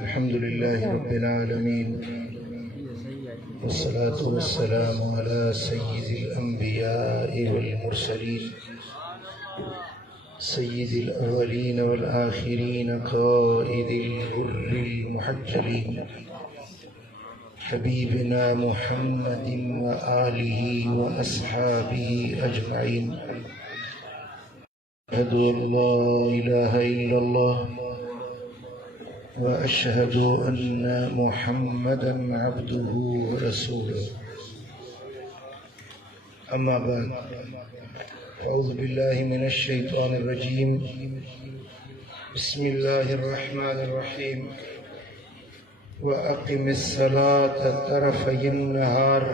अल्हम्दुलिल्लाहि रब्बिल आलमीन वस्सलातु वस्सलामु अला सय्यिदिल अंबिया'i वल मुरसलीन सय्यिदिल अव्वलीन वल आखिरीन क़ाइदिल गुर्रिल मुहज्जलीन हबीबिना मुहम्मदिन व आलिहि व अस्हाबिहि अजमईन। अशहदु अल्ला इलाहा इल्लल्लाह व अशहदु अन्ना मुहम्मदन अब्दुहु व रसूलुहु। अम्मा बाद, अऊज़ु बिल्लाहि मिनश शैतानिर रजीम। बिस्मिल्लाहिर रहमानिर रहीम। व अक़िमिस सलात तरफ़यिन नहार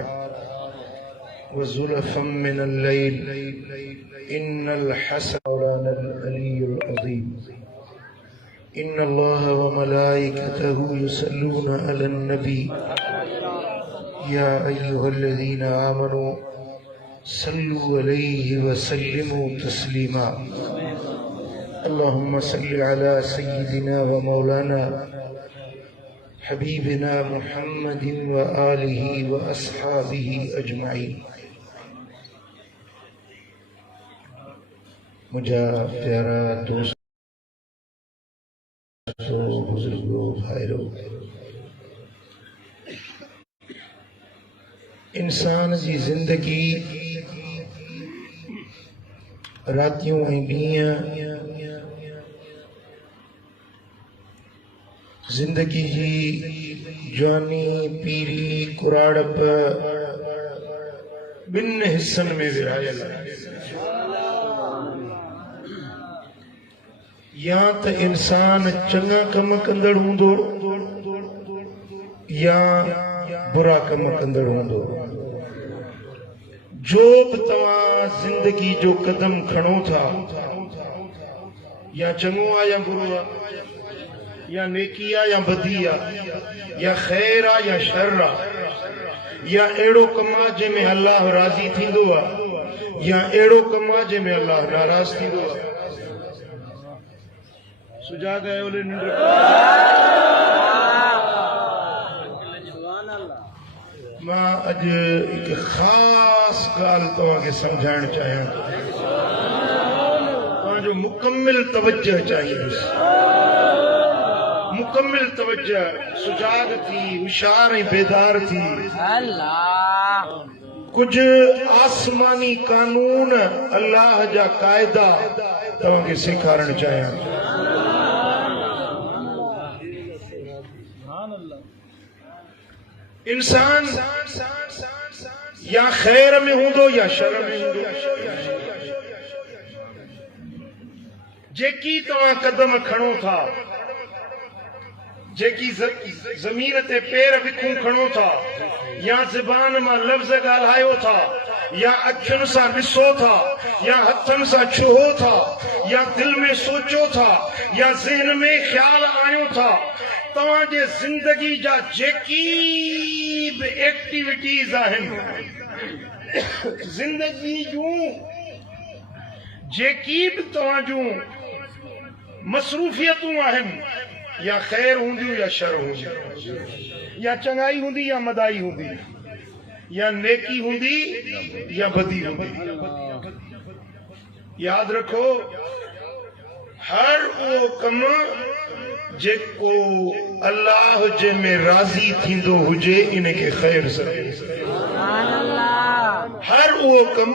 व ज़ुलफ़म मिनल लैल इन्नल हसन मौलानल अलीयुल अज़ीम। इन्नल्लाह व मलाइकतहु युसल्लूना अलन नबी या अय्युहल्लज़ीना आमनू सल्लु अलैहि व सल्लिमू तस्लीमा। अल्लाहुम्मा सल्लि अला सय्यिदिना व मौलाना हबीबिना मुहम्मदिन व आलिहि व अस्हाबिहि अजमईन। मुझा प्यारा दोस्तों, बुजुर्गों, भाइयों, इंसान जी जिंदगी रातियों ऐं ॾींहं जिंदगी जी जवानी, पीरी, कुराड़प ॿिन हिस्सनि में विरहायल आहे। या त इंसान चङा कम कंदड़ हूंदो या बुरा कम कंदड़ हूंदो। जो बि तव्हां जिंदगी जो कदम खणो था, या चङो आहे या बुरो आहे, या नेकी आहे या बदी आहे, या ख़ैर आहे या शर आहे, या अहिड़ो कम आहे जंहिंमें अल्लाह राज़ी थींदो आहे, या अहिड़ो कम आहे जंहिंमें अल्लाह नाराज़ थींदो आहे। सुजाग है ओले निंड मां अज एक खास गाल तव्हांखे समझाइण चाहियां थो। तव्हांजो मुकम्मिल तवज्जो चाहिए, मुकम्मिल तवज्जो, सुजाग थी, होशियार ऐं बेदार थी। कुछ आसमानी कानून, अल्लाह जा कायदा तव्हांखे सेखारण चाहियां थो। इंसान या खैर में हूंदो या शर में हूंदो। जेकी तव्हां कदम खणो था, जेकी ज़मीन ते पैर विखूं खणो था, या ज़बान मां लफ़्ज़ ॻाल्हायो था, या अखियुनि सां ॾिसो था, या हथनि सां छुहो था, या दिल में सोचो था, या ज़हन में ख्याल आयो था, तव्हांजे ज़िंदगी जा जेकी बि एक्टिविटीज़ आहिनि, ज़िंदगी जूं जेकी बि तव्हां जूं मसरूफ़ियतूं आहिनि, या ख़ैर हूंदियूं या शर हूंदियूं, या चङाई हूंदी या मदाई हूंदी, या नेकी हूंदी या बदी हूंदी। याद रखो, हर वो कम जेको अल्लाह जे में राज़ी थींदो हुजे, इनके खैर समझो। हर वो कम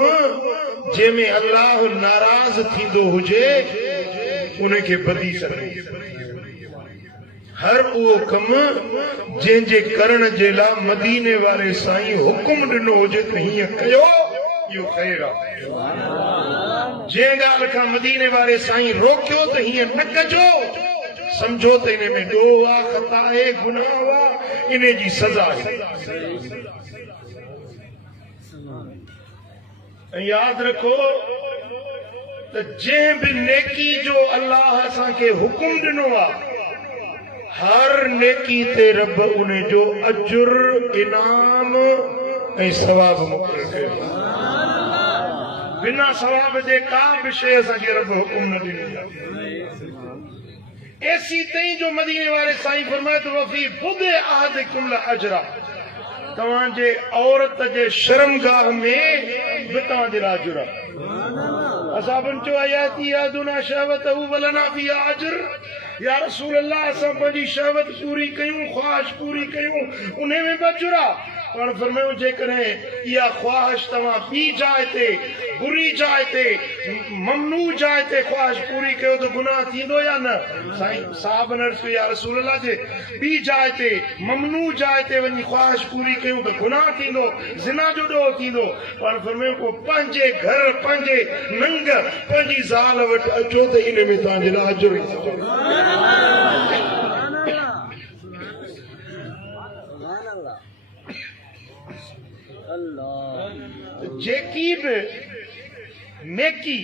जंहिंमें अल्लाह नाराज़ थींदो हुजे, उनके बदी समझो। हर वो कम जंहिंजे करण जे लाइ मदीने वारे साईं हुकुम ॾिनो हुजे त हीअं कयो, इहो खैर आहे। जंहिं ॻाल्हि खां मदीने वारे साईं रोकियो त हीअं न कजो, समझो त इन में ॾोह आहे, ख़ता आहे, गुनाह आहे, इन जी सज़ा आहे। ऐं यादि रखो त जंहिं बि नेकी जो अल्लाह असांखे हुकुम ॾिनो आहे, हर नेकी ते रब उन्हें जो अजुर इनाम ऐं सवाब मुक़रर कयो। बिना सवाब जे का भी शइ असांखे रब हुकुम न ॾिनी आहे। ऐसी तई जो मदीने वारे साईं फरमाए तो वफ़ी बुदे अहदिकुम लअजरा, तव्हांजे औरत जे शर्मगाह में बि तव्हांजे लाइ अजुर आहे। असाबन चयो आयाती यादुना शहवतहु वलना फी अजर, या रसूल अल्लाह असां पंहिंजी शहवत पूरी कयूं, ख्वाहिश पूरी कयूं, उन में बि अजुर आहे। पर फरमायो जेकॾहिं इहा ख्वाहिश तव्हां ॿी जाइ ते, बुरी जाइ ते, ममनू जाइ ते ख्वाहिश पूरी कयो त गुनाह थींदो या न? साईं साहब अर्ज़ कयो या रसूल अल्लाह जे ॿी जाइ ते, ममनू जाइ ते वञी ख्वाहिश पूरी कयूं त गुनाह थींदो, ज़िना जो ॾोह थींदो। पर फरमायो को पंहिंजे घर, पंहिंजे नंग, पंहिंजी ज़ाल वटि अचो त इन में तव्हांजे लाइ अजुर जेकी भी नेकी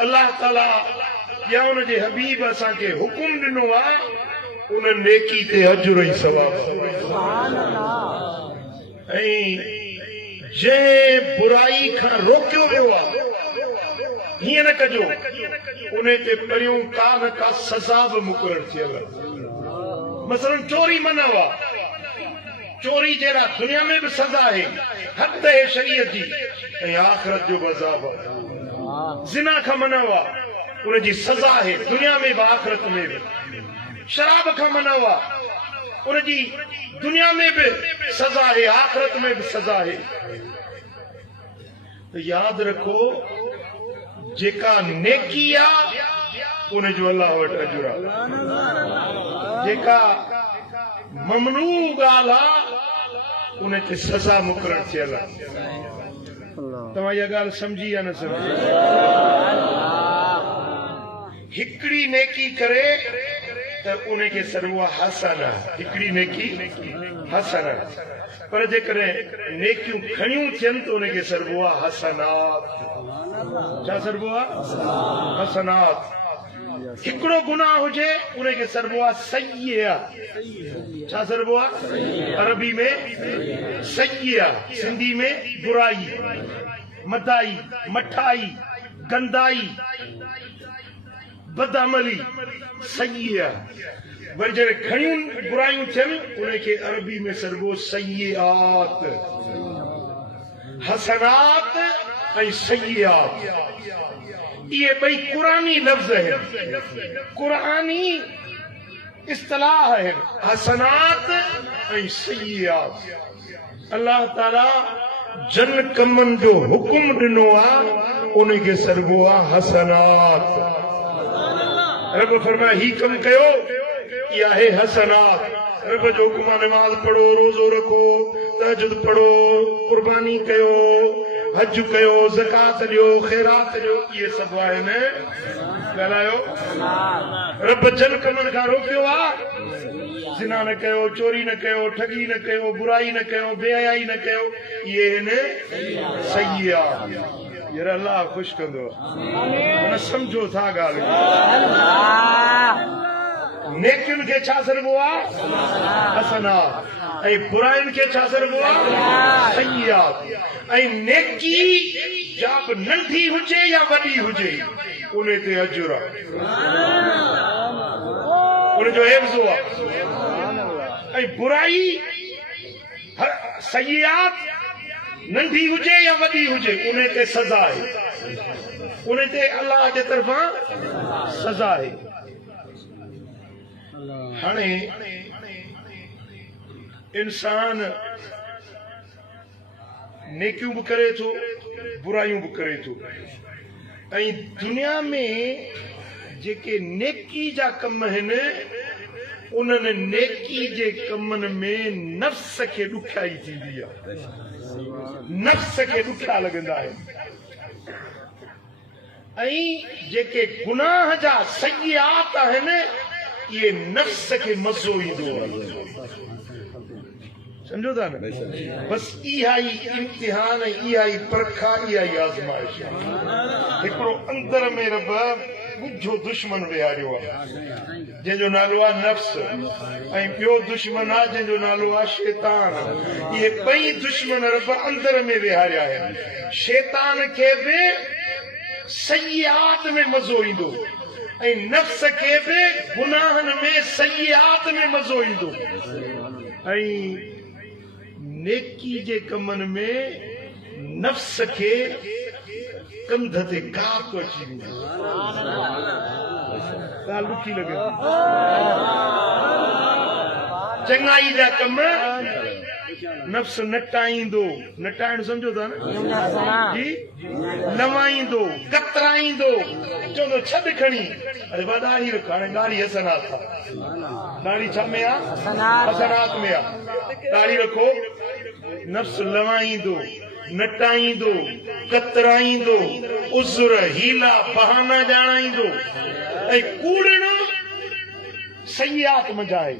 अल्लाह ताला या उन जे हबीब असांखे हुकुम ॾिनो आहे, उन नेकी ते अजुर ऐं सवाब। ऐं जंहिं बुराई खां रोकियो वियो आहे हीअं न कजो, उन ते पहिरियों का न का सज़ा बि मुक़रर थियल आहे। मसलन चोरी मना आहे, चोरी जहिड़ा दुनिया में भी सजा है, हद है शरीयत जी, ऐं आखिरत जो अज़ाब आहे। ज़िना खां मना हुआ, उनजी सजा है दुनिया में भी आखिरत में भी। शराब खां मना हुआ, उनजी दुनिया में भी सजा है, आखिरत में भी सजा है। तो याद रखो जेका नेकी आहे उनजो अल्लाह वटि अजुर आहे। जेका ममनू ॻाल्हि आहे उन ते सज़ा मुक़रर थियल आहे। तव्हां इहा ॻाल्हि सम्झी या न सम्झी? हिकिड़ी नेकी करे त उनखे सरबो आहे हसन, हिकिड़ी नेकी हसन। पर जेकॾहिं नेकियूं खणियूं थियनि त उनखे सरबो आहे हसनात। छा सरबो आहे? हसनात। हिकिड़ो गुनाह हुजे उनखे सरबो आहे सय्या। छा सरबो आहे? अरबी में सय्या, सिंधी में बुराई, मदाई, मठाई, गंदाई, बदअमली, सय्या। वरी जॾहिं घणियूं बुराइयूं थियनि उनखे अरबी में सरबो सय्यात। हसनात ऐं सय्यात ये ॿई कुरानी लफ़्ज़ आहिनि, कुरानी इस्तिलाह है। हसनात ऐं सय्यात। अल्लाह ताला जन कमनि जो हुकुम ॾिनो आहे उनखे सरबो आहे हसनात। रब फरमाए ही कम कयो, इहा है हसनात। रब जो हुकुम आहे नमाज़ पढ़ो, रोज़ो रखो, तहज्जुद पढ़ो, कुर्बानी कयो, हज कयो, ज़कात ॾियो, ख़ैरात ॾियो, इहे सभु आहिनि ॻाल्हायो। रब जन कमनि खां रोकियो आहे, ज़िना न कयो, चोरी न कयो, ठगी न कयो, बुराई न कयो, बेहयाई न कयो, इहे आहिनि सय्या। यार अल्लाह ख़ुशि कंदो, माना सम्झो था ॻाल्हि। नेकियुनि खे छा सरबो आहे? हसनात। ऐं बुराइयुनि खे छा सरबो आहे? सय्यात। ऐं नेकी जा बि नंढी हुजे या वॾी हुजे उन ते अजुर आहे, उनजो हिफ्ज़ आहे। ऐं बुराई सय्यात नंढी हुजे या वॾी हुजे उन ते सज़ा आहे, उन ते अल्लाह जे तरफ़ां सज़ा आहे। हाणे इंसान नेकियूं बि करे थो, बुराइयूं बि करे थो। ऐं दुनिया में जेके नेकी जा कम आहिनि उन्हनि नेकी जे कमनि में नफ़्स खे ॾुखियाई थींदी आहे, नफ़्स खे ॾुखिया लॻंदा आहिनि। ऐं जेके गुनाह जा सय्यात आहिनि इहे नफ़्स खे मज़ो ईंदो आहे। समझो था न? बस इहा ई इम्तिहान, इहा ई परखा, इहा ई आज़माइश। हिकिड़ो अंदर में रब ॿुझो दुश्मन विहारियो आहे। जंहिंजो नालो आहे नफ्स ऐं ॿियो दुश्मन आहे जंहिंजो नालो आहे शैतान। इहे ॿई दुश्मन रब अंदर में विहारिया आहिनि। शैतान खे बि सयात में मज़ो ईंदो ऐं नफ्स खे बि गुनाहनि में सयात में मज़ो ईंदो ऐं नेकी जे कमनि में नफ्स खे कंध ते काक अची वेंदो। ॻाल्हि ॾुखी लॻे। चङाई जा कम नफ्स नटाईंदो, नटाइण सम्झो था न जी, नवाईंदो, कतराईंदो, चवंदो छॾ खणी, अरे बा ॾाढ़ी रख, हाणे ॾाढ़ी हसनात आहे, ॾाढ़ी छा में आहे, हसनात में आहे, ॾाढ़ी रखो। नफ्स लवाईंदो, नटाईंदो, कतराईंदो, उज़र हीला बहाना ॼाणाईंदो ऐं कूड़ण सयात मजाए,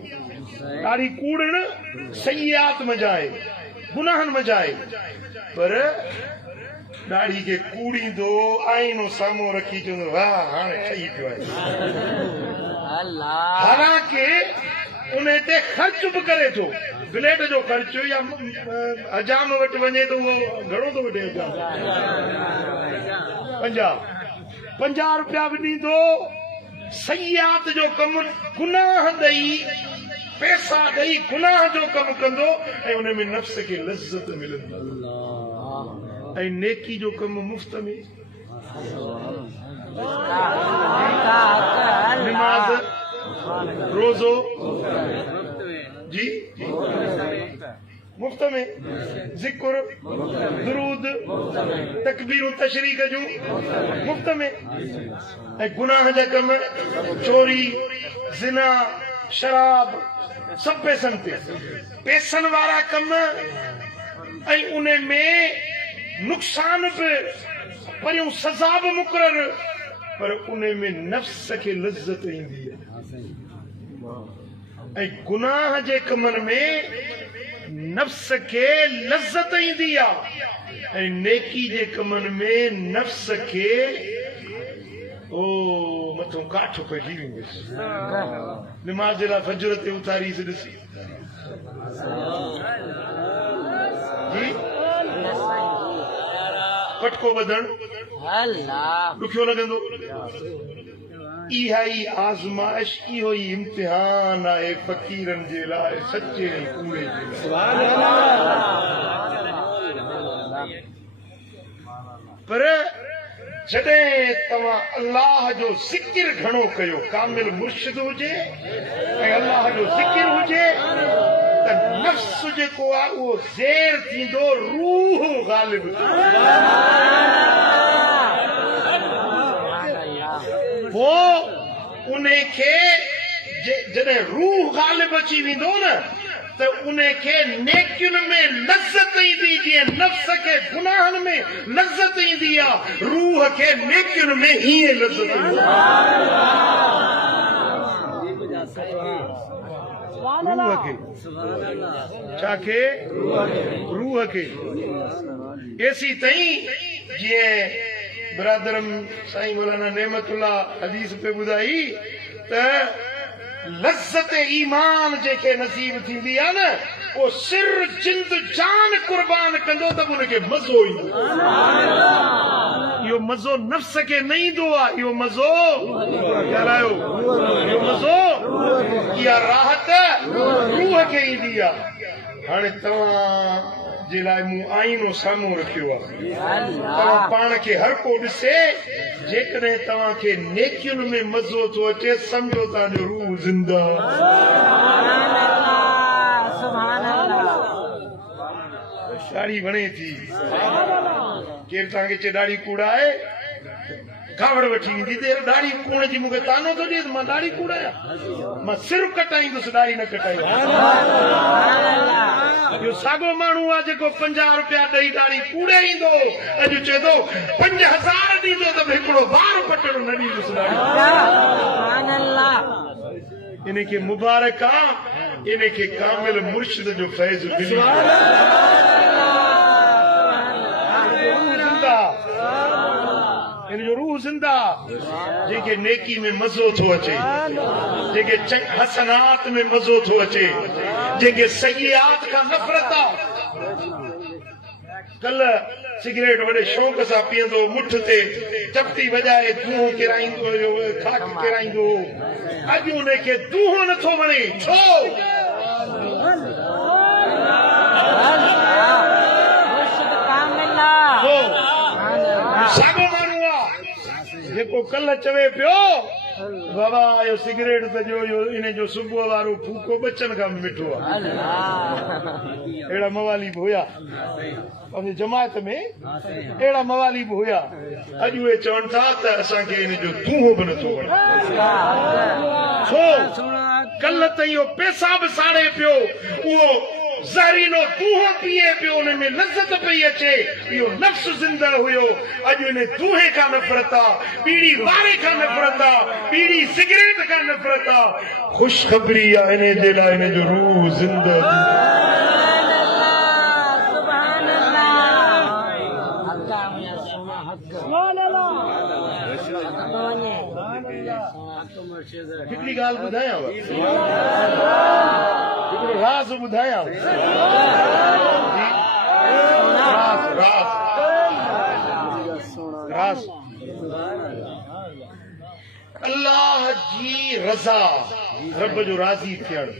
ॾाढ़ी कूड़ण सयात मजाए, गुनाहनि मजाए। पर ॾाढ़ी खे कूड़ींदो, आईनो साम्हूं रखी चवंदो वाह हाणे ठही पियो आहे। हालांकि उन ते ख़र्च बि करे थो, ब्लेड जो ख़र्च या हजाम वटि वञे त उहो घणो थो वठे, 50 रुपया बि ॾींदो। सयात जो कमु गुनाह ॾेई, पैसा ॾेई गुनाह जो कमु कंदो ऐं उन में नफ्स खे लज़त मिलंदी ऐं नेकी जो कमु मुफ़्त में। निमाज़, रोज़ो जी मुफ्त में, जिक्र, दुरूद, तकबीर तशरीक जूं मुफ्त में ऐं गुनाह जा कम चोरी, ज़िना, शराब सब पैसनि ते, पैसनि वारा कम ऐं उन में नुक़सान बि, परियों सज़ा बि मुक़रर, पर उन में नफ्स खे लज़त ईंदी आहे ऐं गुनाह जे कमनि में नफ्स खे लज़त ईंदी आहे ऐं नेकी जे कमनि में नफ्स खे ओ मथों काठ पइजी वेंदुसि। निमाज़ जे लाइ फजर ते उथारीसि ॾिसी जी, पटको ॿधण ॾुखियो लॻंदो। इहा ई आज़माइश, इहो ई इम्तिहान आहे फ़क़ीरनि जे लाइ, सचे ऐं कूड़े जे लाइ। पर जॾहिं तव्हां अल्लाह जो ज़िक्र घणो कयो, कामिल मुर्शिद हुजे ऐं अल्लाह जो ज़िक्र हुजे त नफ्स जेको आहे उहो ज़ेर थींदो, रूह ग़ालिब पोइ उन खे जॾहिं रूह ग़ालिब अची वेंदो न त उन खे नेकियुनि में लज़त ईंदी, जीअं नफ्स खे गुनाहनि में लज़त ईंदी आहे, रूह खे नेकियुनि में हीअं लज़त ईंदी रूह खे, छा खे, रूह खे। एसी ताईं जीअं बिरादरम साईं मौलाना नेमतुल्लाह हदीस पे ॿुधाई त लज़त ईमान जेके नसीब थींदी आहे न, वो सिर जिंद जान कुर्बान कंदो त उनखे मज़ो ईंदो। इहो मज़ो नफ्स खे न ईंदो आहे, इहो मज़ो ॻाल्हायो, इहो मज़ो, इहा राहत रूह खे ईंदी आहे। हाणे तव्हां जे लाइ मूं आईनो साम्हूं रखियो आहे, तव्हां पाण खे हर को ॾिसे, जेकॾहिं तव्हांखे नेकियुनि में मज़ो थो अचे, सम्झो तव्हांजो रूह ज़िंदा। ॾाढ़ी वणे थी, केरु तव्हांखे चए ॾाढ़ी कूड़ा आहे, कावड़ वठी ईंदी त ॾाढ़ी कूड़ जी मूंखे तानो थो ॾिए त मां ॾाढ़ी कूड़ आहियां, मां सिर कटाईंदुसि, ॾाढ़ी न कटाईंदुसि। इहो साॻियो माण्हू आहे जेको 50 रुपया ॾेई ॾाढ़ी कूड़े ईंदो, अॼु चए थो 5000 ॾींदो त बि हिकिड़ो बार पटण न ॾींदुसि। इन खे मुबारक आहे, इन खे कामिल मुर्शिद जो फैज़ मिली। इन जो रूह ज़िंदा जेके नेकी में मज़ो थो अचे, जेके हसनात में मज़ो थो अचे, जेके सय्यात खां नफ़रत आहे। कल सिगरेट वॾे शौक़ सां पीअंदो, मुठ ते चपटी वॼाए दूंहों किराईंदो, खाक किराईंदो। अॼु उनखे दूंहों नथो वणे। छो? साॻियो माण्हू आहे जेको कल चवे पियो बाबा इहो सिगरेट त जो इन जो सुबुह वारो फूको बचनि खां मिठो आहे। अहिड़ा मवाली बि हुया पंहिंजी जमात में, अहिड़ा मवाली बि हुया। अॼु उहे चवनि था त असांखे इन जो दूंहों बि नथो वणे। छो? कल त इहो पेशाब साड़े पियो, उहो ज़हरीलो दूंहों पीए पियो, उन में लज़त पई अचे। इहो नफ़्स ज़िंदा हुयो। अॼु इन दूंहे खां नफ़रत आहे, बीड़ी वारे खां नफ़रत आहे, बीड़ी सिगरेट खां नफ़रत आहे। ख़ुशख़बरी आहे इन जे लाइ इन जो रूह ज़िंदा। हिकिड़ी ॻाल्हि ॿुधायांव, हिकिड़ो राज़ ॿुधायांव। राज़ अल्लाह जी रज़ा, रब जो राज़ी थियणु,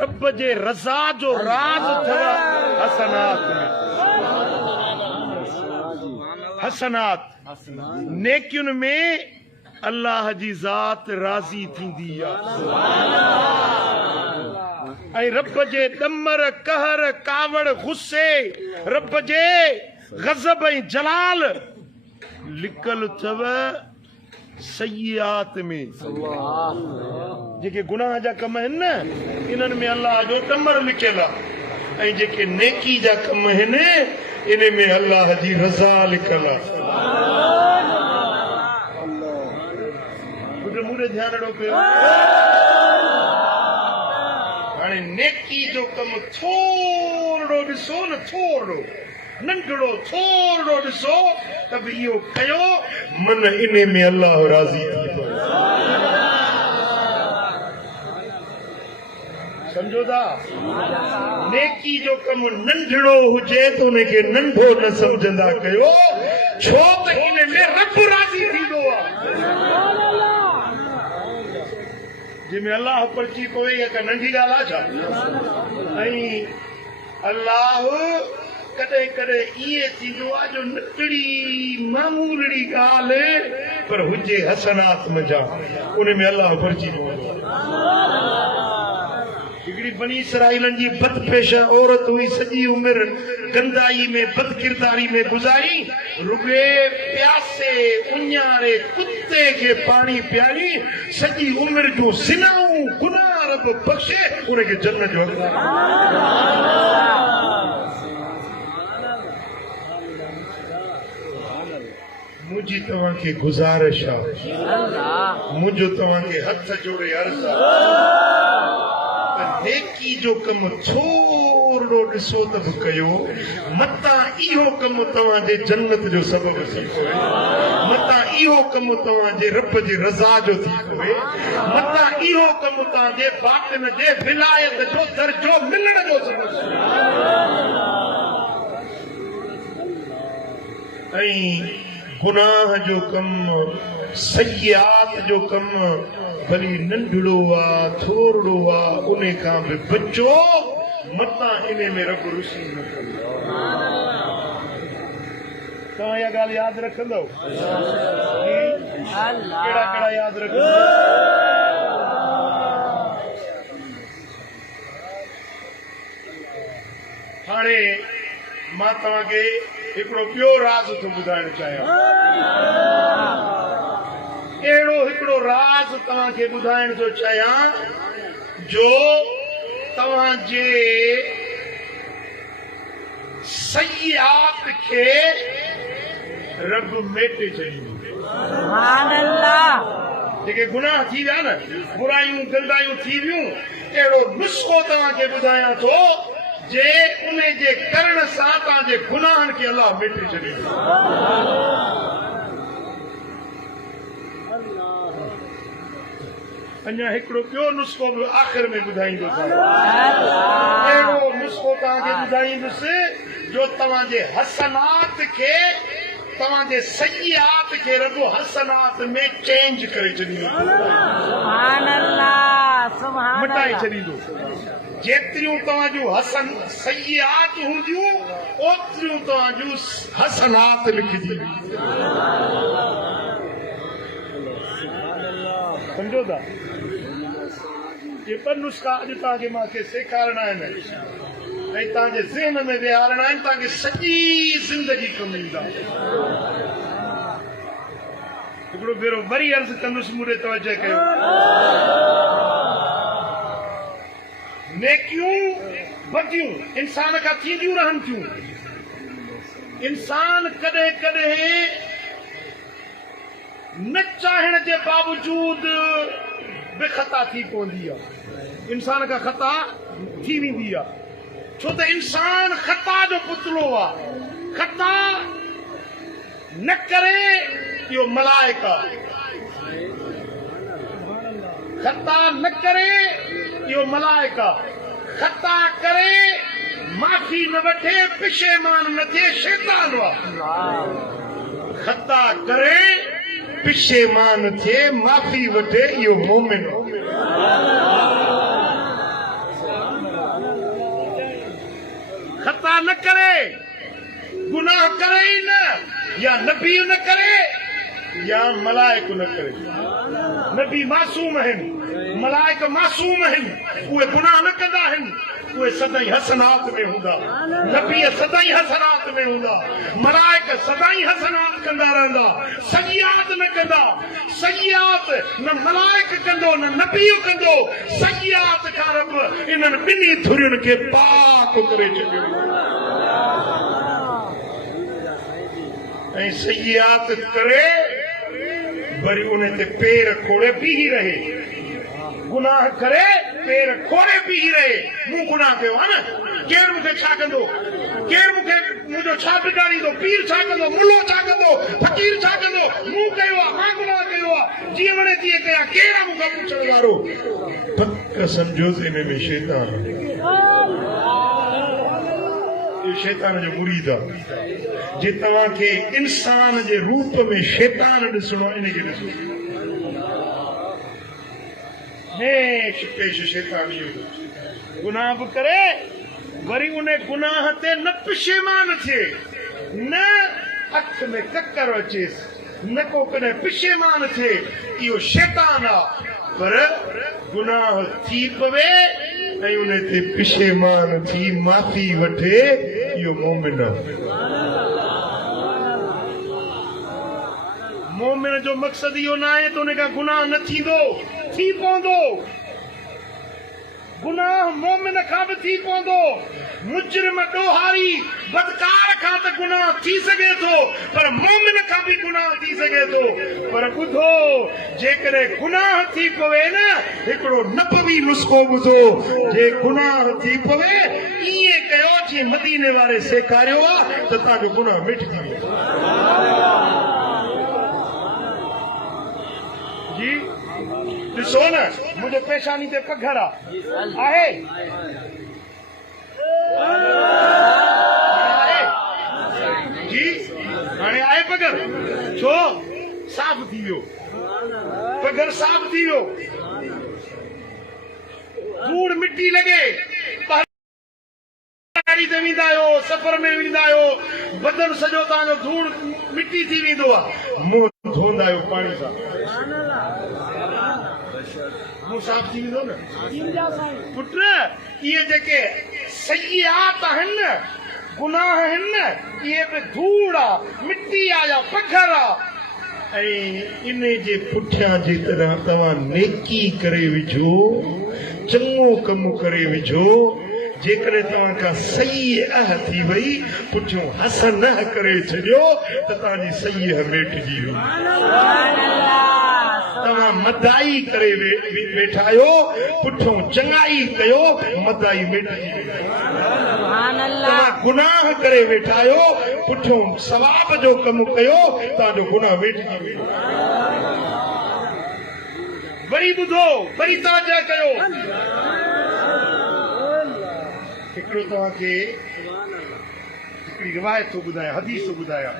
रब जे रज़ा जो राज़ अथव हसनात में। हसनात नेकियुनि में अल्लाह जी ज़ात राज़ी थींदी आहे। ऐं रब जे दमर कहर कावड़ गुस्से, रब जे गज़ब ऐं जलाल लिकल अथव सय्यात में। जेके गुनाह जा कम आहिनि न, इन्हनि में अल्लाह जो दमर लिकियल आहे। ऐं जेके नेकी जा कम आहिनि, इन में अल्लाह जी रज़ा लिकल आहे। मुझे ध्यान ॾियो पियो। हाणे नेकी जो कमु थोरो ॾिसो न, थोरो नंढड़ो थोरो ॾिसो त बि इहो कयो, मन इन में अल्लाह राज़ी थी पए। सम्झो था? नेकी जो कमु नंढड़ो हुजे त उनखे नंढो न सम्झंदा कयो, छो त इन में रब राज़ी थींदो आहे। जंहिंमें अल्लाह परची पवे, इहा का नंढी ॻाल्हि आहे छा? ऐं अल्लाह कॾहिं कॾहिं ईअं थींदो आहे जो नंढड़ी मामूली ॻाल्हि पर हुजे हसनात में जा, उन में अल्लाह परची पवंदो आहे। हिकिड़ी बनी इसराइलनि जी बदपेशा औरत हुई, सॼी उमिरि गंदाई में बदकिरदारी में गुज़ारी, रुॻे प्यासे उञारे कुत्ते खे पाणी पियारी, सॼी उमिरि जो सिनाऊं गुनाह रब बख़्शे, उनखे जन्नत जो हक़दार। मुंहिंजी तव्हांखे गुज़ारिश आहे, मुंहिंजो तव्हांखे हथ जोड़े अर्ज़ आहे, नेकी जो कमु थोरो ॾिसो त बि कयो, मतां इहो कमु तव्हांजे जन्नत जो सबबु थी पवे, मतां इहो कमु तव्हांजे रब जे रज़ा जो थी पवे, मतां इहो कमु तव्हांजे बातिन जे विलायत जो दर्जो मिलण जो सबबु। ऐं गुनाह जो कमु, सय्यात जो कमु भली नंढड़ो आहे, थोरो आहे, उन खां बि बचो, मतां इन में रब रुसी न कंदो। तव्हां इहा ॻाल्हि यादि रखंदव? कहिड़ा कहिड़ा यादि रखंदव? हाणे मां तव्हांखे हिकिड़ो ॿियो राज़ थो ॿुधाइण चाहियां। अहिड़ो हिकिड़ो राज़ तव्हांखे ॿुधाइण थो चाहियां जो तव्हांजे सय्यात खे रब मेटे छॾींदो। जेके गुनाह थी विया न, बुरायूं गंदायूं थी वियूं, अहिड़ो नुस्ख़ो तव्हांखे ॿुधायां थो जे उन्हें जे करण सां तव्हांजे गुनाहनि खे अलाह मिटे छॾींदो। अञा हिकिड़ो ॿियो नुस्ख़ो बि आख़िर में ॿुधाईंदुसि। अहिड़ो नुस्ख़ो तव्हांखे ॿुधाईंदुसि जो तव्हांजे हसनात खे तव्हांजे सय्यात खे रगो हसनात में चेंज करे छॾींदो, मटाए छॾींदो। जेतिरियूं तव्हांजूं हसन सय्यात हूंदियूं ओतिरियूं तव्हांजूं हसनात लिखजी। सम्झो था? ये ॿ नुस्ख़ा अॼु तव्हांखे मूंखे सेखारणा आहिनि ऐं तव्हांजे ज़हन में विहारणा आहिनि, तव्हांखे सॼी ज़िंदगी कमु ईंदा। हिकिड़ो भेरो वरी अर्ज़ु कंदुसि, मूं ॾे तवजो कयो। नेकियूं वधियूं इंसान खां थींदियूं रहनि थियूं। इंसान कॾहिं कॾहिं न चाहण जे बावजूद बि ख़ता थी पवंदी आहे। इंसान खां ख़ता थी वेंदी आहे, छो त इंसान ख़ता जो पुतलो आहे। ख़ता न करे इहो मलाइका, ख़ता न करे इहो मलाइका, ख़ता करे माफ़ी न वठे पिशेमान न थिए शैतान आहे। ख़ता करे पिशेमान थिए माफ़ी वठे इहो मोमिन। ख़ता न करे, गुनाह करे ई न, या नबी न करे या मलाइक न करे। नबी मासूम आहिनि, मलाइक मासूम आहिनि, उहे गुनाह न कंदा आहिनि, उहे सदाईं हसनात में हूंदा। नबी सदाईं हसनात में हूंदा, मलाइक सदाईं हसनात कंदा रहंदा, सय्यात न कंदा। सय्यात न मलाइक कंदो न नबी कंदो। सय्यात खां रब इन्हनि ॿिन्ही धुरियुनि खे पाक करे छॾियो ऐं सय्यात करे वरी उन ते पेर खोड़े बीही रहे। गुनाह करे पेर खोड़े बीही रहे। मूं गुनाह कयो आहे न, केरु मूंखे छा कंदो, केरु मूंखे मुंहिंजो छा बिगाड़ींदो, पीर छा कंदो, मुल्लो छा कंदो, फ़कीर छा कंदो, मूं कयो आहे, मां गुनाह कयो आहे, जीअं वणे तीअं कयां, केरु आहे मूंखां पुछण वारो? पक सम्झो इन में शैतान, शैतान जो मुरीद आहे। जे तव्हांखे इंसान जे रूप में शैतान ॾिसणो, इनखे ॾिसो। हेश पेश शैतान गुनाह बि करे वरी उन गुनाह ते न पिशेमान थिए, न अख में ककर अचेसि, न को कॾहिं पिशेमान थिए, इहो शैतान आहे। पर गुनाह थी पवे ऐं उन ते पिशेमान थी माफ़ी वठे, इहो मोमिन आहे। मोमिन जो मक़सदु इहो न आहे त उन खां गुनाह न थींदो, थी पवंदो। गुनाह मोमिन खां बि थी पवंदो। मुजरिम ॾोहारी बदकार खां त गुनाह थी सघे थो, पर मोमिन खां बि गुनाह थी सघे थो। पर ॿुधो, जेकॾहिं गुनाह थी पवे न, हिकिड़ो नबवी नुस्ख़ो ॿुधो, जे गुनाह थी पवे ईअं कयो जीअं मदीने वारे सेखारियो आहे, त तव्हांजो गुनाह मिटिजी वेंदो। जी ॾिसो न, मुंहिंजो पेशानी ते पघर आहे, जी हाणे आहे पघर, छो साफ़ थी वियो, पघर साफ़ थी वियो। धूड़ मिटी लॻे, गाड़ी ते वेंदा आहियो, सफ़र में वेंदा आहियो, बदन सॼो तव्हांजो धूड़ मिटी थी वेंदो आहे, मुंहुं धोईंदा आहियो पाणी सां, मुंहुं साफ़ थी वेंदो न। पुट, इहे जेके सय्यात आहिनि न, गुनाह आहिनि न, इहे बि धूड़ आहे, मिटी आहे या पघर आहे। ऐं इन जे पुठियां जेतिरा तव्हां नेकी करे विझो, चङो कमु करे विझो, जेकॾहिं तव्हां खां सही थी वई, पुठियों हसन करे छॾियो त तव्हांजी सही मेटिजी वई। तव्हां मदाई करे वेठा आहियो, पुठियों चङाई कयो, मदाई मिटिजी वई। गुनाह करे वेठा आहियो, पुठियों सवाब जो कम कयो, तव्हांजो गुनाह वेठिजी वेंदो। वरी ॿुधो, वरी तवजह कयो। हिकिड़ो तव्हांखे हिकिड़ी रिवायत थो ॿुधायां, हदीस थो ॿुधायां।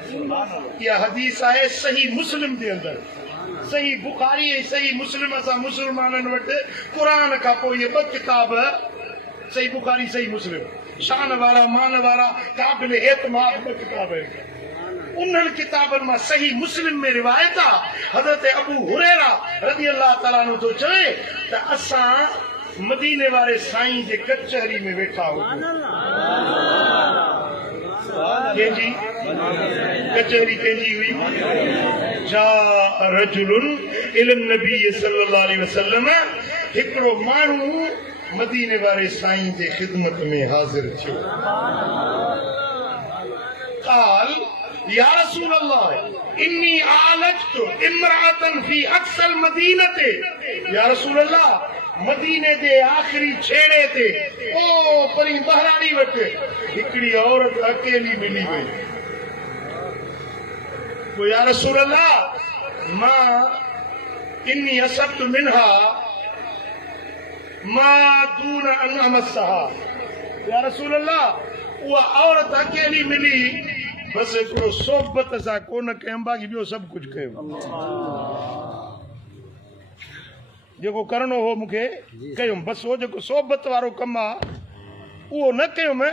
इहा हदीस आहे सही मुस्लिम जे अंदरि, सही बुखारी ऐं सही मुस्लिम। असां मुस्लमाननि वटि क़ुरान खां पोइ इहे ॿ किताब, सही बुखारी सही मुस्लिम, शान वारा मान वारा क़ाबिल एतमाद ॿ किताब आहिनि। उन्हनि किताबनि मां सही मुस्लिम में रिवायत आहे, हज़रत अबू हुरैरा रज़ी अल्लाह ताला अन्हु थो चवे त असां मदीने वारे साईं जे कचहरी में वेठा हुआसीं। कंहिंजी कचहरी कंहिंजी हुई? जा रजुलुन इलन नबी सल्लल्लाहु अलैहि वसल्लम, हिकिड़ो माण्हू मदीने वारे साईं जे ख़िदमत में हाज़िर थियो। क़ाल या रसूल अल्लाह इन्नी आलजतु इमरातन फी अक्सल मदीनते। या रसूल अल्लाह, मदीने जे आख़िरी छेड़े ते ओ परी बहराड़ी वटि हिकिड़ी औरत अकेली मिली वई। वो या रसूल अल्लाह मां इन्नी असब्तु मिनहा मां दून अन अमस्सहा। या रसूल अल्लाह, उहा औरत अकेली मिली, बस हिकिड़ो सोबत सां कोन कयमि, बाक़ी ॿियो सभु कुझु कयो। जेको करणो हो मूंखे कयुमि, बसि उहो जेको सोबत वारो कमु आहे उहो न कयुमि,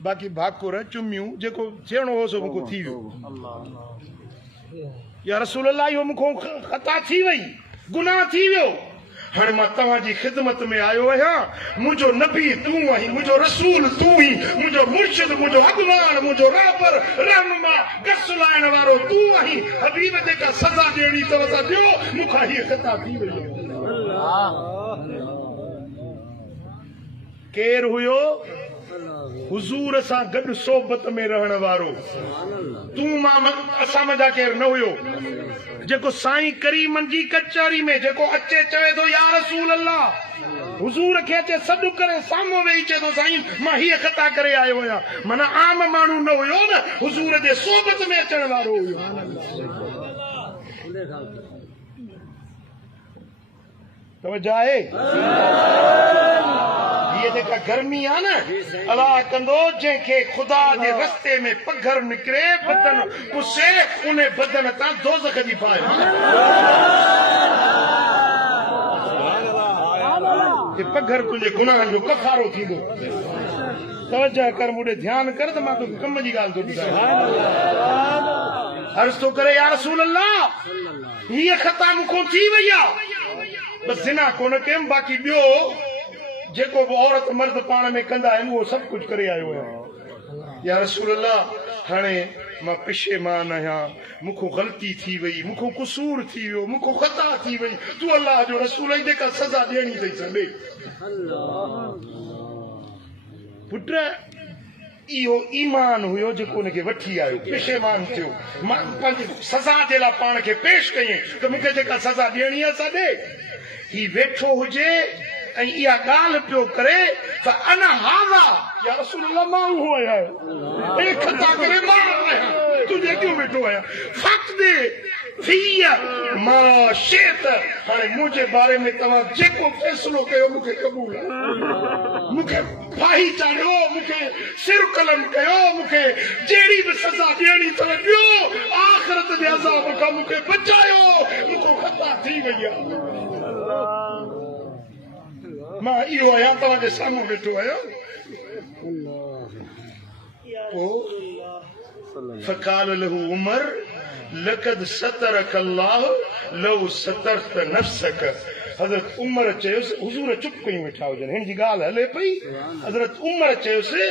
बाक़ी भाकुर चुमियूं जेको थियणो हो सो मूंखे थी वियो। या रसूल अल्लाह, इहो मूंखां ख़ता थी वई, गुनाह थी वियो। हाणे मां तव्हांजी ख़िदमत में आयो आहियां। मुंहिंजो नबी तूं आहीं, मुंहिंजो रसूल तूं ई, मुंहिंजो मुर्शिद, मुंहिंजो अॻवान, मुंहिंजो रहबर रहनुमा, गस लाइण वारो तूं आहीं। हबीब जेका सज़ा ॾियणी अथव त ॾियो, मूंखां हीअ ख़ता थी वई। केरु हुयो? हुज़ूर सां गॾु सोबत में रहण वारो। तूं मां असां मज़ा केरु न हुयो। जेको साईं करीमन जी कचहरी में जेको अचे चवे थो या रसूल अल्लाह, हुज़ूर खे अचे सॾु करे साम्हूं वेही चए थो साईं मां हीअ ख़ता करे आयो आहियां, माना आम माण्हू न हुयो न, हुज़ूर जे सोबत में अचण वारो हुयो। तवजह आहे? ये जेका गर्मी आहे न, अलाह कंदो जंहिंखे ख़ुदा जे रस्ते में पघर निकिरे, बदन पुसे, उन बदन तां दोज़ख जी पाए। पघर तुंहिंजे गुनाहनि जो कफ़ारो थींदो। तवजह कर, मूंॾे ध्यानु कर त मां तोखे कम जी ॻाल्हि थो ॿुधायां। अर्ज़ थो करे या रसूल अल्लाह, हीअ ख़ता मूंखां थी वई आहे, बसि ज़िना कोन कयुमि, बाक़ी ॿियो जेको बि औरत मर्द पाण में कंदा आहिनि उहो सभु कुझु करे आयो आहियां। या रसूल अल्लाह, हाणे मां पशेमान आहियां, मूंखां ग़लती थी वई, मूंखां कुसूर थी वियो, मूंखां ख़ता थी वई। तूं अल्लाह जो रसूल आहीं, जेका सज़ा ॾियणी अथई सॾे। पुट, इहो ईमान हुयो जेको हुनखे वठी आयो, पेशेमान थियो, मां पंहिंजी सज़ा जे लाइ पाण खे पेश कयईं त मूंखे जेका सज़ा ॾियणी आहे सा ॾे। ही वेठो हुजे ऐं इहा ॻाल्हि पियो करे त अना हाज़ा या रसूल अल्लाह, मां उहो आहियां, हे ख़ता करे मां आहियां, तुंहिंजे अॻियां वेठो आहियां। फ़क़्दे फ़ीअ मां शेत, हाणे मुंहिंजे बारे में तव्हां जेको फ़ैसिलो कयो मूंखे क़बूल आहे। मूंखे फाही चाढ़ियो, मूंखे सिर कलम कयो, मूंखे जहिड़ी बि सज़ा ॾियणी अथव ॾियो, आख़िरत जे अज़ाब खां मूंखे बचायो, मूंखां ख़ता थी वई आहे। मां इहो आहियां, तव्हांजे साम्हूं वेठो आहियां। फ़क़ाल लहू उमर लक़द सतरक अल्लाह लौ सतरत नफ़्सक। हज़रत उमर चयोसि, हुज़ूर चुप कयूं वेठा हुजनि, हिन जी ॻाल्हि हले पई। हज़रत उमर चयोसि,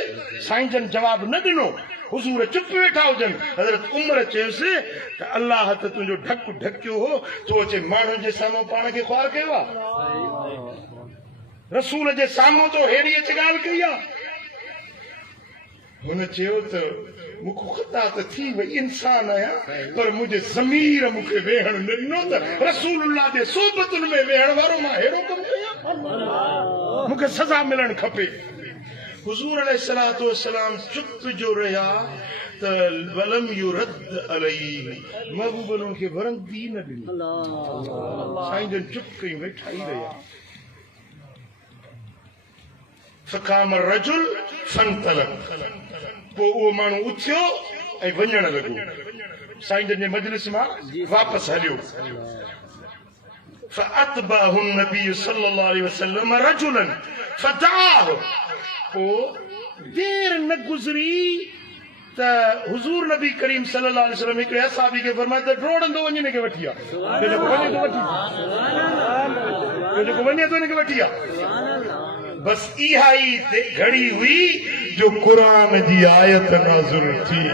साईं जन जवाब न ॾिनो, हुज़ूर चुप वेठा हुजनि। हज़रत उमर चयोसि त अल्लाह त तुंहिंजो ढकु ढकियो हो, तो अचे माण्हुनि जे साम्हूं पाण खे ख़्वार कयो आहे, रसूल जे साम्हूं तो हेड़ी अच ॻाल्हि कई आहे। हुन चयो त मूंखां ख़ता त थी वई, इंसान आहियां, पर मुंहिंजे ज़मीर मूंखे वेहण न ॾिनो त रसूलुल्लाह जे सोबतुनि में वेहण वारो मां अहिड़ो कमु कयां, मूंखे सज़ा मिलणु खपे। हुजूर अलैहिस्सलातु वस्सलाम चुप जो रहा त वलम युरद अलैहि महबूबन के वरंदी न दी साईं जन चुप कई वेठा ही रहा फकाम रजुल फंतलक पो वो मानू उथियो ऐं वञण लॻो साईं जन जे मजलिस मां वापस हलियो فأتبعه النبي صلى الله عليه وسلم رجلا فدعاه पो देर न गुज़री त हुजूर नबी करीम सल्लल्लाहु अलैहि वसल्लम हिकिड़े असहाबी खे फरमायो त डोड़ंदो वञ हिन खे वठी आ जेको वञे थो वठी जेको वञे थो हिन खे वठी आ बस इहा ई घड़ी हुई जो क़ुरान जी आयत नाज़िल थी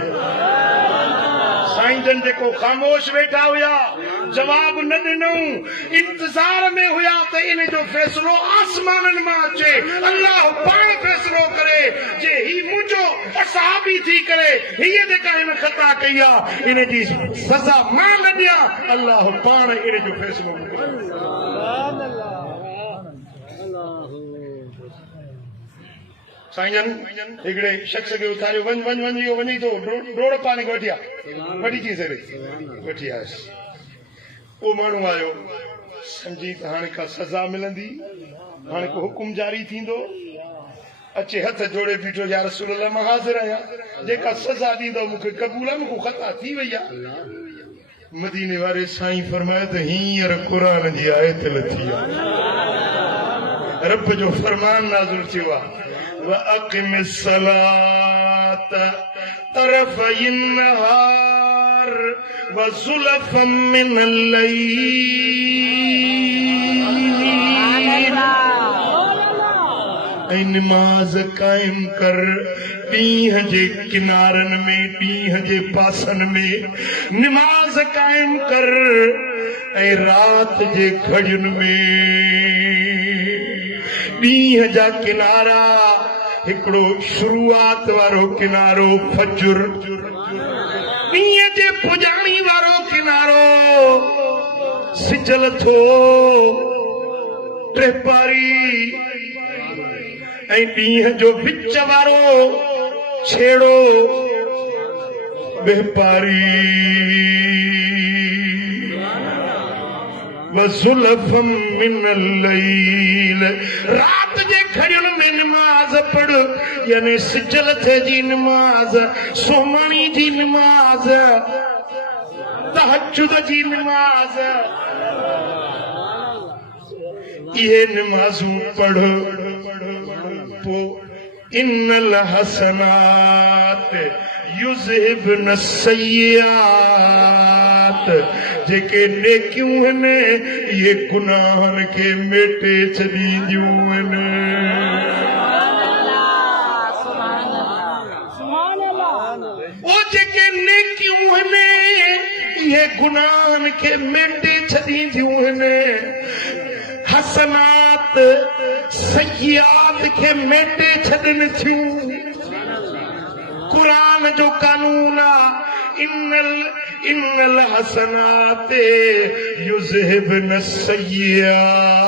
साईं जन जेको ख़ामोश वेठा हुया जवाब न ॾिनो इंतज़ार में हुया त इन जो फ़ैसिलो आसमाननि मां अचे अल्लाह पाण फ़ैसिलो करे जे ही मुंहिंजो असहाबी थी करे हीअ जेका हिन ख़ता कई आहे इन जी सज़ा मां न ॾियां अल्लाह पाण इन जो फ़ैसिलो साईं जन हिकिड़े शख्स खे उथारियो वञ वञ वञ इहो वञी थो डोड़ पाणी खे वठी आ वठी थी सघे वठी आयुसि उहो माण्हू आयो सम्झी त हाणे का सज़ा मिलंदी हाणे को हुकुम जारी थींदो अचे हथ जोड़े बीठो या रसूल अल्लाह मां हाज़िर आहियां जेका सज़ा ॾींदो मूंखे क़बूल आहे मूंखे ख़ता थी वई आहे मदीने वारे साईं फरमायो त हींअर क़ुरान जी आयत लथी आहे रब जो फरमान नाज़िल थियो आहे وأقم الصلاة طرفي النهار وزلفا من الليل ऐं नमाज़ काइम कर ॾींहं जे किनारनि में ॾींहं जे पासनि में नमाज़ काइम कर ऐं राति जे घड़ियुनि में ॾींहं जा किनारा हिकिड़ो शुरूआत वारो किनारो फजुर ॾींहं जे पुॼाणी वारो किनारो सिजल थो टेपारी ऐं ॾींहं जो विच वारो छेड़ो बेपारी वज़ुलफ़म मिनल लैल रात जे घड़ियुनि में नमाज पढ़ यानी सिजल थे जी नमाज सोमानी जी नमाज तहज्जुद जी नमाज ये नमाजूं पढ़ पो इन्नल हसनात युज़हिबन सय्यात जेके नेकियूं आहिनि ये गुनाहनि खे मेटे छॾींदियूं आहिनि ओ जेके नेकियूं आहिनि ये गुनाहनि खे मेटे छॾींदियूं आहिनि हसनात सय्यात खे मेटे छॾनि थियूं कुरान जो कानून आहे इन्नल हसनात युज़हिबन सय्यात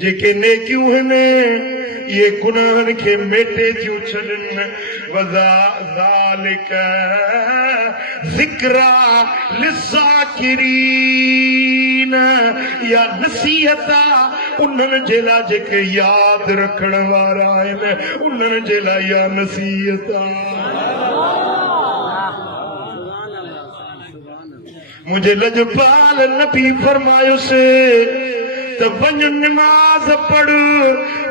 जेके नेकियूं आहिनि ये गुनाहनि खे मेटे थियूं छॾनि वज़ालिक ज़िक्रा लिज़ाकिरीन या नसीहत उन्हनि जे लाइ जेके यादि रखण वारा आहिनि उन्हनि जे लाइ या नसीहत मुंहिंजे लजपाल नबी फरमायोसि त वञ नमाज़ पढ़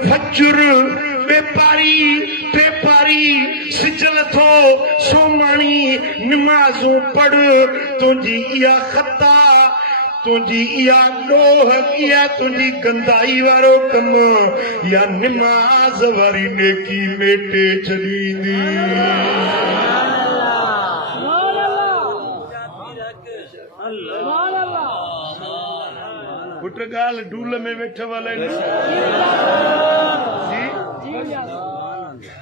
फजर बेपारी टेपारी सिजल थो सोमाणी नमाज़ूं पढ़ तुंहिंजी इहा ख़ता तुंहिंजी इहा ॾोह इहा तुंहिंजी गंदाई वारो कम या नमाज़ वारी नेकी मेटे छॾींदी पुट ॻाल्हि ढूल में वेठव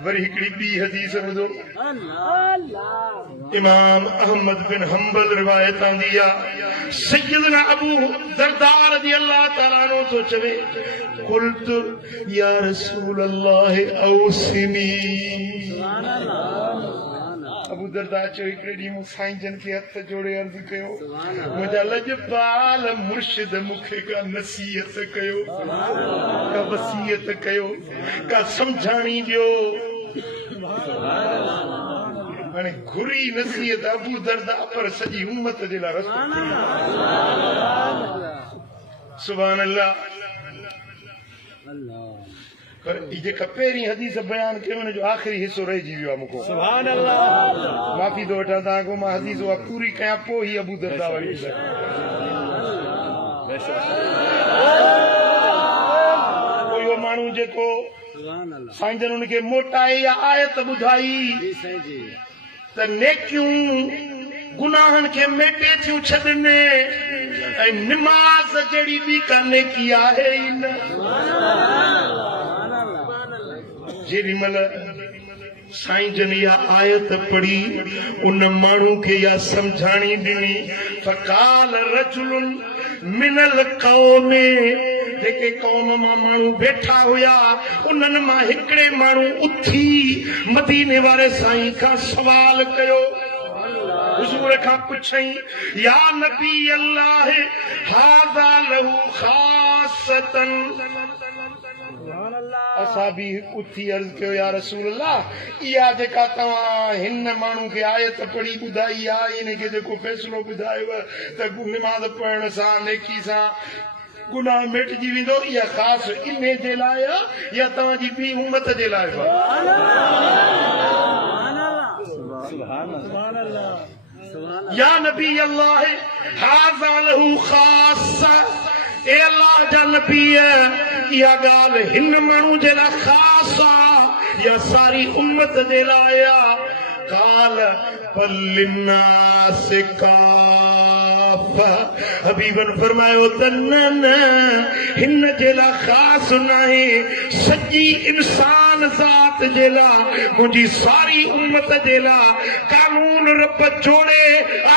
वरी हिकिड़ी ॿी हदीस ॿुधो इमाम अहमद बिन हम्बल रिवायत आंदी आ सैयदना अबू दरदा रज़ियल्लाहु तआला अन्हु तो चवे कुल्त या रसूल अल्लाह औसिनी अबू दरदा चो हिकिड़े ॾींहुं मूं साईं जन खे हथ जोड़े अर्ज़ु कयो मुंहिंजा लजपाल मुर्शिद मूंखे का नसीहत कयो का वसीयत कयो का सम्झाणी ॾियो हाणे घुरी नसीहत अबू दरदा पर सॼी उम्मत जे लाइ रस्तो सुभान अल्लाह पर जेका पहिरीं हदीस बयान कयो हुन जो आख़िरी हिसो रहिजी वियो आहे मूंखे सुभान अल्लाह माफ़ी थो वठां तव्हां खां मां हदीस उहा पूरी कयां पोइ ही अबू दरदा वारी कोई उहो माण्हू जेको साईं जन हुनखे मोटाए या आयत ॿुधाई त नेकियूं गुनाहनि खे मेटे थियूं छॾनि ऐं निमाज़ जहिड़ी ॿी का नेकी आहे ई न जेॾी महिल साईं जन इहा आयत पढ़ी उन माण्हू खे इहा सम्झाणी ॾिनी फ़क़ाल रजुलुन मिनल क़ौम जेके क़ौम मां माण्हू वेठा हुया उन्हनि मां हिकिड़े माण्हू उथी मदीने वारे साईं खां सवाल कयो हुज़ूर खां पुछई या नबी अल्लाह हाज़ा लहू ख़ासतन असां बि उथी अर्ज़ कयो या रसूल अल्लाह इहा जेका तव्हां हिन माण्हू खे आयत पढ़ी ॿुधाई आहे इन खे जेको फ़ैसिलो ॿुधायव त निमाज़ पढ़ण सां नेकी सां गुनाह मिटजी वेंदो इहा ख़ासि इन जे लाइ या तव्हांजी ॿी उम्मत जे लाइ या नबी अल्लाह हाज़ा लहू ख़ासा ए अल्लाह जा नबी इहा ॻाल्हि हिन माण्हू जे लाइ ख़ासि आहे या सारी उम्मत जे लाइ आहे काल लिन्नास काफ़ा हबीबन फरमायो त न हिन जे लाइ ख़ासि नाहे सॼी इंसान ज़ात जे लाइ मुंहिंजी सारी उम्मत जे लाइ कानून रब जोड़े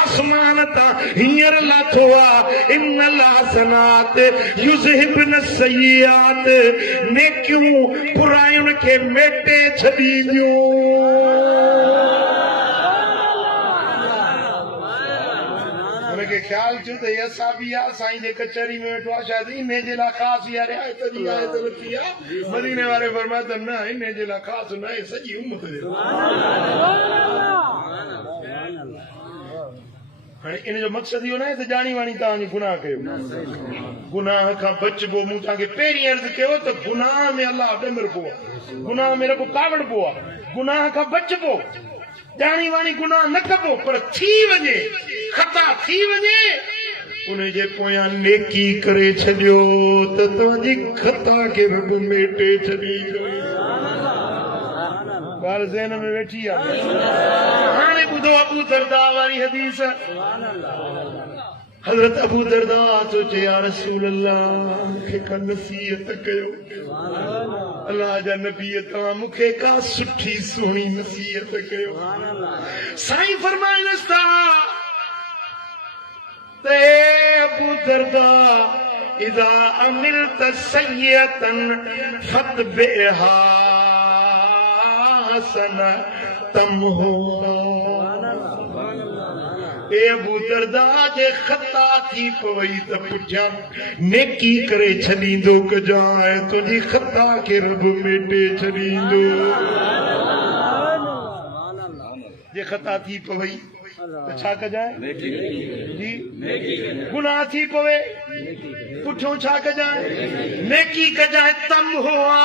आसमान तां हींअर लाथो आहे इन्नल हसनात युज़हिबन सय्यात नेकियूं बुरायुनि खे मेटे छॾींदियूं ख्याल थियो त असां बि आहे साईं जे कचहरी में वेठो आहे शायदि इन जे लाइ ख़ासि इहा रिआयत जी आयत लथी आहे मदीने वारे फरमायो त न इन जे लाइ ख़ासि न आहे सॼी उम्मत जे लाइ हाणे इन जो मक़सदु इहो न आहे त ॼाणी वाणी तव्हांजी गुनाह कयो गुनाह खां बचबो मूं तव्हांखे पहिरीं अर्ज़ु कयो त गुनाह में अलाह ॾंबरबो आहे गुनाह में रब कावड़बो आहे गुनाह खां बचबो ॼाणी वाणी गुनाह न कबो पर थी वञे ख़ता थी वञे उन जे पोयां नेकी करे छॾियो त तव्हांजी ख़ता खे रब मेटे छॾींदो ॻाल्हि ज़हन में वेठी आहे हाणे ॿुधो अबू दरदा वारी हदीस हज़रत अबू दरदा तो चए या रसूल अल्लाह मूंखे का नसीहत कयो अल्लाह जा नबी तव्हां मूंखे का सुठी सुहिणी नसीहत कयो साईं फरमाइनसि था त अबू दरदा इज़ा अमिलत सय्यतन फतबिहा हसन तमहो ए अबू दरदा जे ख़ता थी पवई त पुठियां नेकी करे छॾींदो कजांइ तुंहिंजी ख़ता खे रब मेटे छॾींदो जे ख़ता थी पवई त छा कजांइ जी गुनाह थी पवे पुठियों छा कजांइ नेकी कजांइ तम हुआ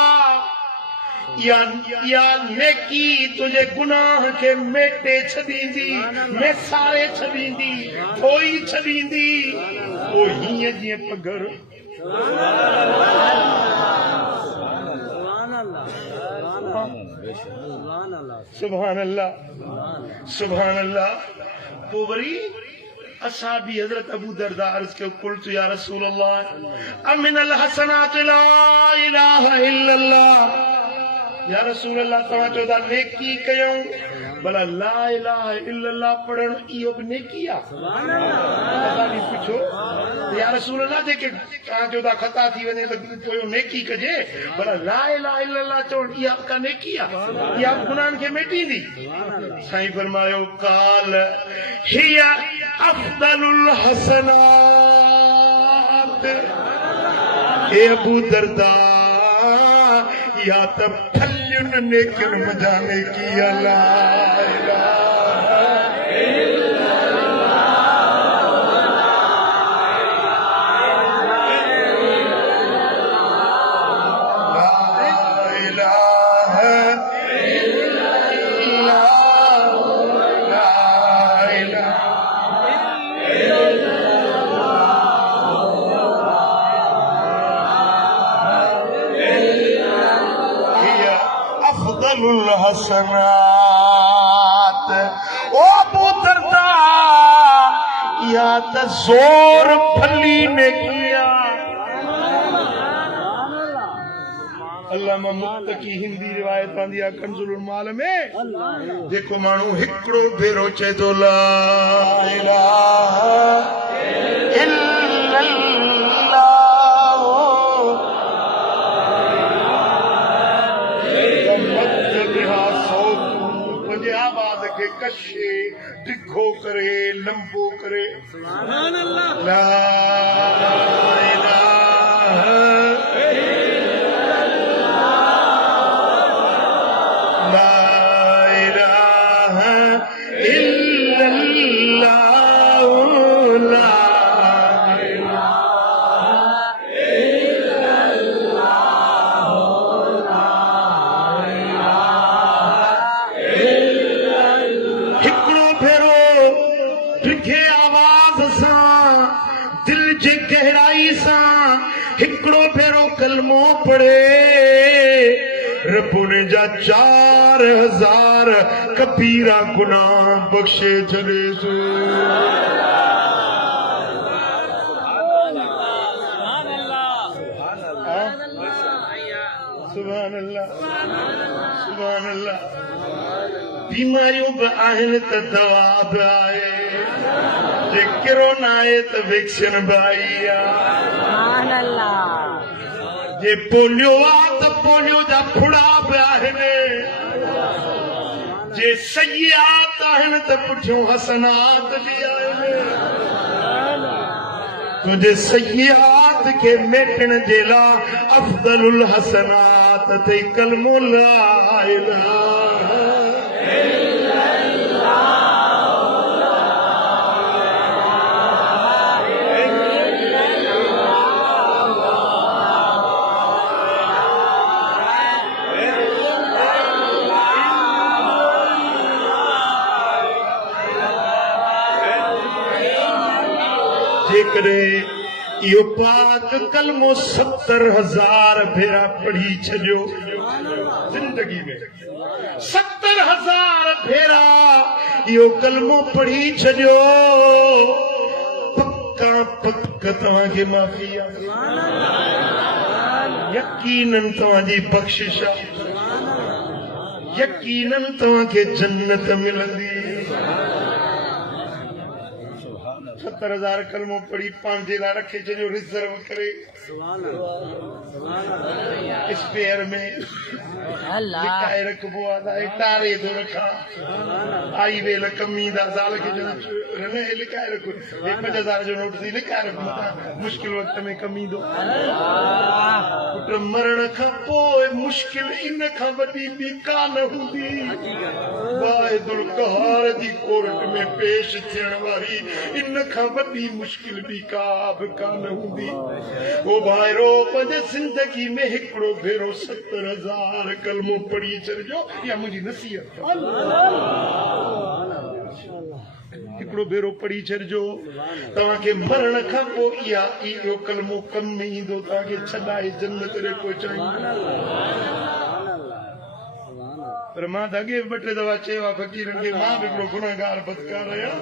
या नेकी तुझे गुनाह के मेटे छॾींदी मेसारे छॾींदी धोई छॾींदी ओ हीअं जीअं पघर सुभान अल्लाह सुभान अल्लाह पोइ वरी असहाबी हजरत अबू दरदा अर्ज़ कयो कुल्तु या रसूल अल्लाह अमिनल हसनात ला इलाहा इल्लल्लाह या रसूल अल्लाह तव्हां चओ था नेकी कयूं भला ला इलाहा इल्लल्लाह पढ़ण इहो बि नेकी आहे अल्लाह बि पुछो या रसूल अल्लाह जेके तव्हां चओ था ख़ता थी वञे त पोइ नेकी कजे भला ला इलाहा इल्लल्लाह चवण इहा का नेकी आहे इहा गुनाहनि खे मेटींदी साईं फरमायो काल हिया अफदलुल हसनात ए अबू दरदा या तब फल्युन नेकिन मजाने की ला इलाहा हसनात ओ अबू दरदा या त जोर फली ने किया अल्लामा मुत्तकी हिंदी रिवायत आंदी आहे कंजुल माल में जेको माण्हू हिकिड़ो भेरो चए थो ला इलाहा इल्लल्लाह आवाज के कशे डिघो करे लंबो करे सुभान अल्लाह ला इलाहा पड़े रब ने जा 4000 कबीरा गुनाह बख्शे छड़े सो सुभान अल्लाह सुभान अल्लाह बीमारियों पे आहिन त दवा बि आहे जे कोरोना आहे त वैक्सीन बि आई आहे सुभान अल्लाह जे पोलियो आहे त पोलियो जा फुड़ा बि आहिनि जे सयात आहिनि त पुठियों हसनात बि आहिनि तुंहिंजे सयात खे मेटण जे लाइ अफदलुल हसनात ते कलमो ला इलाहा इहो पाक कलमो 70,000 भेरा पढ़ी छॾियो जिंदगी में 70,000 भेरा इहो कलमो पढ़ी छॾियो पक्का पक तव्हांखे माफ़ी आहे यकीनन तव्हांजी बख़्शिश आहे यकीनन तव्हांखे जन्नत मिलंदी 70,000 कलमो पढ़ी पंहिंजे लाइ रखे छॾियो रिजर्व करे स्पेयर में लिकाए रखबो आहे तारे थो रखां आई वेल कमी दा ज़ाल खे लिकाए रखो 5,000 जो नोट थी लिकाए रखो मुश्किल वक़्त में कमी दो पुट मरण खां पोइ मुश्किल इन खां वॾी ॿी कान हूंदी वाहिदुल क़हार जी कोर्ट में पेश थियण वारी इन खां वॾी मुश्किल ॿी का बि कान हूंदी ओ भाइरो पंहिंजे ज़िंदगी में हिकिड़ो भेरो 70,000 कलमो पढ़ी छॾिजो इहा मुंहिंजी नसीहत हिकिड़ो भेरो पढ़ी छॾिजो तव्हांखे मरण खां पोइ इहो कलमो कम में ईंदो तव्हांखे छॾाए जन्नत ॾे पहुचाईंदो पर मां त अॻे 2-3 दफ़ा चयो आहे फ़क़ीरनि खे मां बि हिकिड़ो गुनहगार बदकार आहियां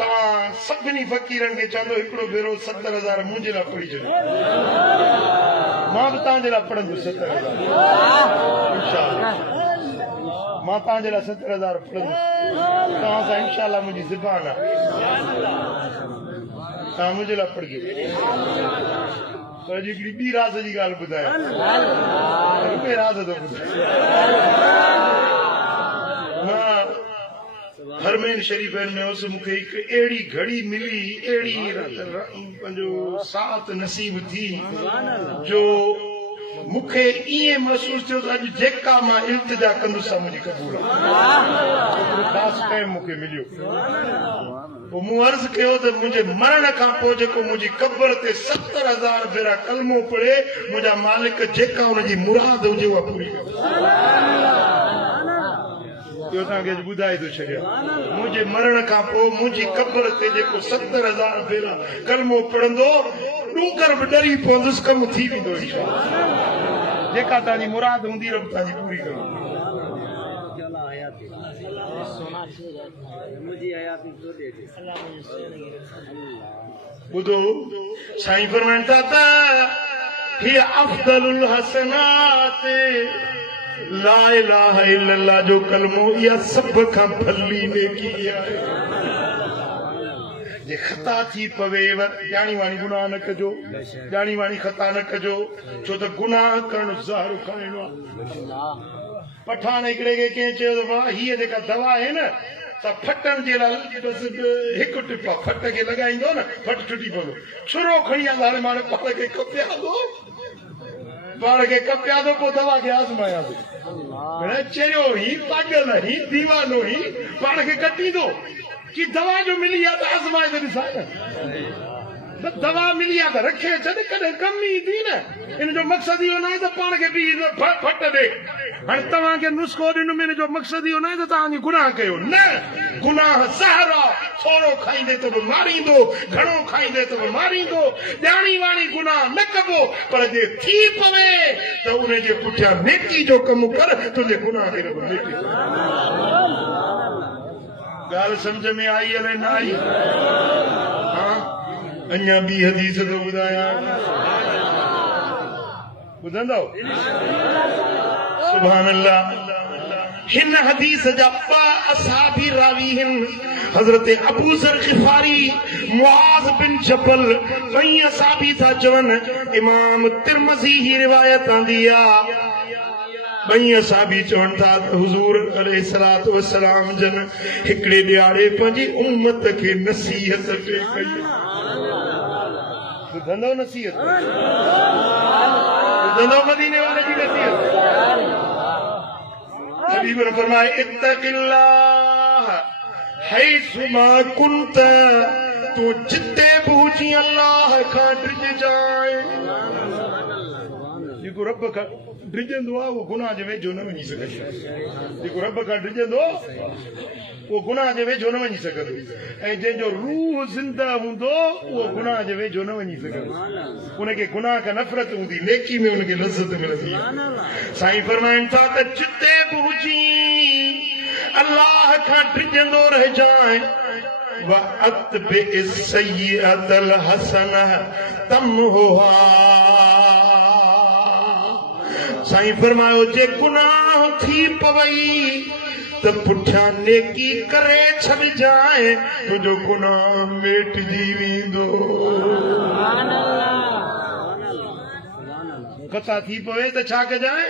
तव्हां सभिनी फ़क़ीरनि खे चवंदो हिकिड़ो भेरो 70,000 मुंहिंजे लाइ पढ़ी छॾियो मां बि तव्हांजे लाइ पढ़ंदुसि 70,000 इंशाअल्लाह। मां तव्हांजे लाइ 70,000 पढ़ंदुसि तव्हां सां इंशाअल्लाह। मुंहिंजी ज़ुबान आहे तव्हां मुंहिंजे लाइ पढ़जो। पर अॼु हिकिड़ी ॿी राज़ जी ॻाल्हि ॿुधायां। ॿिए राज़ थो ॿुधायां। हरमैन शरीफ़नि में उस मूंखे हिकु अहिड़ी घड़ी मिली, अहिड़ी पंहिंजो साथ नसीब थी जो मूंखे ईअं महसूस थियो त अॼु जेका मां इल्तिजा कंदुसि मुंहिंजी क़बूल आहे। ख़ासि टाइम मूंखे मिलियो। पोइ मूं अर्ज़ु कयो त मुंहिंजे मरण खां पोइ जेको मुंहिंजी क़बर ते 70,000 भेरा कलमो पढ़े मुंहिंजा मालिक जेका हुनजी मुराद हुजे उहा पूरी करे। इहो तव्हांखे अॼु ॿुधाए थो छॾियां। मुंहिंजे मरण खां पोइ मुंहिंजी क़बर ते जेको 70,000 भेरा कलमो पढ़ंदो ॾूंगर बि ॾरी पवंदुसि, कमु थी वेंदो इंशाअल्लाह। जेका तव्हांजी मुराद हूंदी रब तव्हांजी पूरी कंदो। ॿुधो साईं फरमाइनि था त ही अफ़्ज़लुल हसनात ला इलाहा इल्लल्लाह जो कलमो इहा सभ खां भली नेकी आहे। जे ख़ता थी पवे ॼाणी वाणी गुनाह न कजो, ॼाणी वाणी ख़ता न कजो, छो त गुनाह करणु ज़हर खाइणो आहे। पठान हिकिड़े खे कंहिं चयो त वाह हीअ जेका दवा आहे न त फटनि जे लाइ बसि हिकु टिपा फट खे लॻाईंदो न फट छुटी पवंदो। छुरो खणी आंदा हाणे माण्हू पाण खे कपिया थो पोइ दवा खे आज़मायासीं। चरियो ही पागल ही दीवानो ही पाण खे कटींदो कि दवा जो मिली आहे त आज़माए त ॾिसां न। दवा मिली आहे त रखे छॾ कॾहिं कम ईंदी न। इन जो मक़सदु इहो न आहे त पाण खे बि फट ॾे। हाणे तव्हांखे नुस्ख़ो ॾिनो में जो मक़सदु इहो न आहे त तव्हांजी गुनाह कयो न। गुनाह ज़हर आहे। थोरो खाईंदे त बि मारींदो, घणो खाईंदे त बि मारींदो। ॼाणी वाणी गुनाह न कबो, पर जे थी पवे त उन जे पुठियां नेकी जो कमु कर, तुंहिंजे गुनाह खे रब मेटे। ॻाल्हि सम्झ में आई अलाए न आई? हा अञा ॿी हदीस थो ॿुधायां, ॿुधंदव? सुभान अल्लाह। हिन हदीस जा ॿ असहाबी रावी आहिनि, हज़रत अबू ज़र ग़िफ़ारी, मुआज़ बिन जबल। ॿई असहाबी था चवनि, इमाम तिरमिज़ी ही रिवायत आंदी आहे। ॿई असहाबी चवनि था त हुज़ूर अलैहिस्सलातु वस्सलाम जन हिकिड़े ॾियारे पंहिंजी उम्मत खे नसीहत पे कई। ॿुधंदव नसीहत? ॿुधंदव मदीने वारे जी नसीहत? हबीब ने फरमाया इत्तक़िल्लाह हैसुमा कुंत, तू जिते बि हुजी अल्लाह खां डिॼ जाए। जेको रब खां डिॼंदो आहे उहो गुनाह जे वेझो न वञी सघंदो। जेको रब खां डिॼंदो उहो गुनाह जे वेझो न वञी सघंदो। ऐं जंहिंजो रूह ज़िंदा हूंदो उहो गुनाह जे वेझो न वञी सघंदो। उनखे गुनाह खां नफ़रत हूंदी, नेकी में उनखे लज़त मिलंदी। साईं फरमाइनि था त जिते बि हुजी अल्लाह खां डिॼंदो रहिजांइ। वअत्बिअ सय्यअतल हसनह तमहुहा। साईं फरमायो जे गुनाह थी पवई त पुठियां नेकी करे छॾजांइ, तुंहिंजो गुनाह मेटिजी वेंदो। ख़ता थी पवे त छा कजांइ?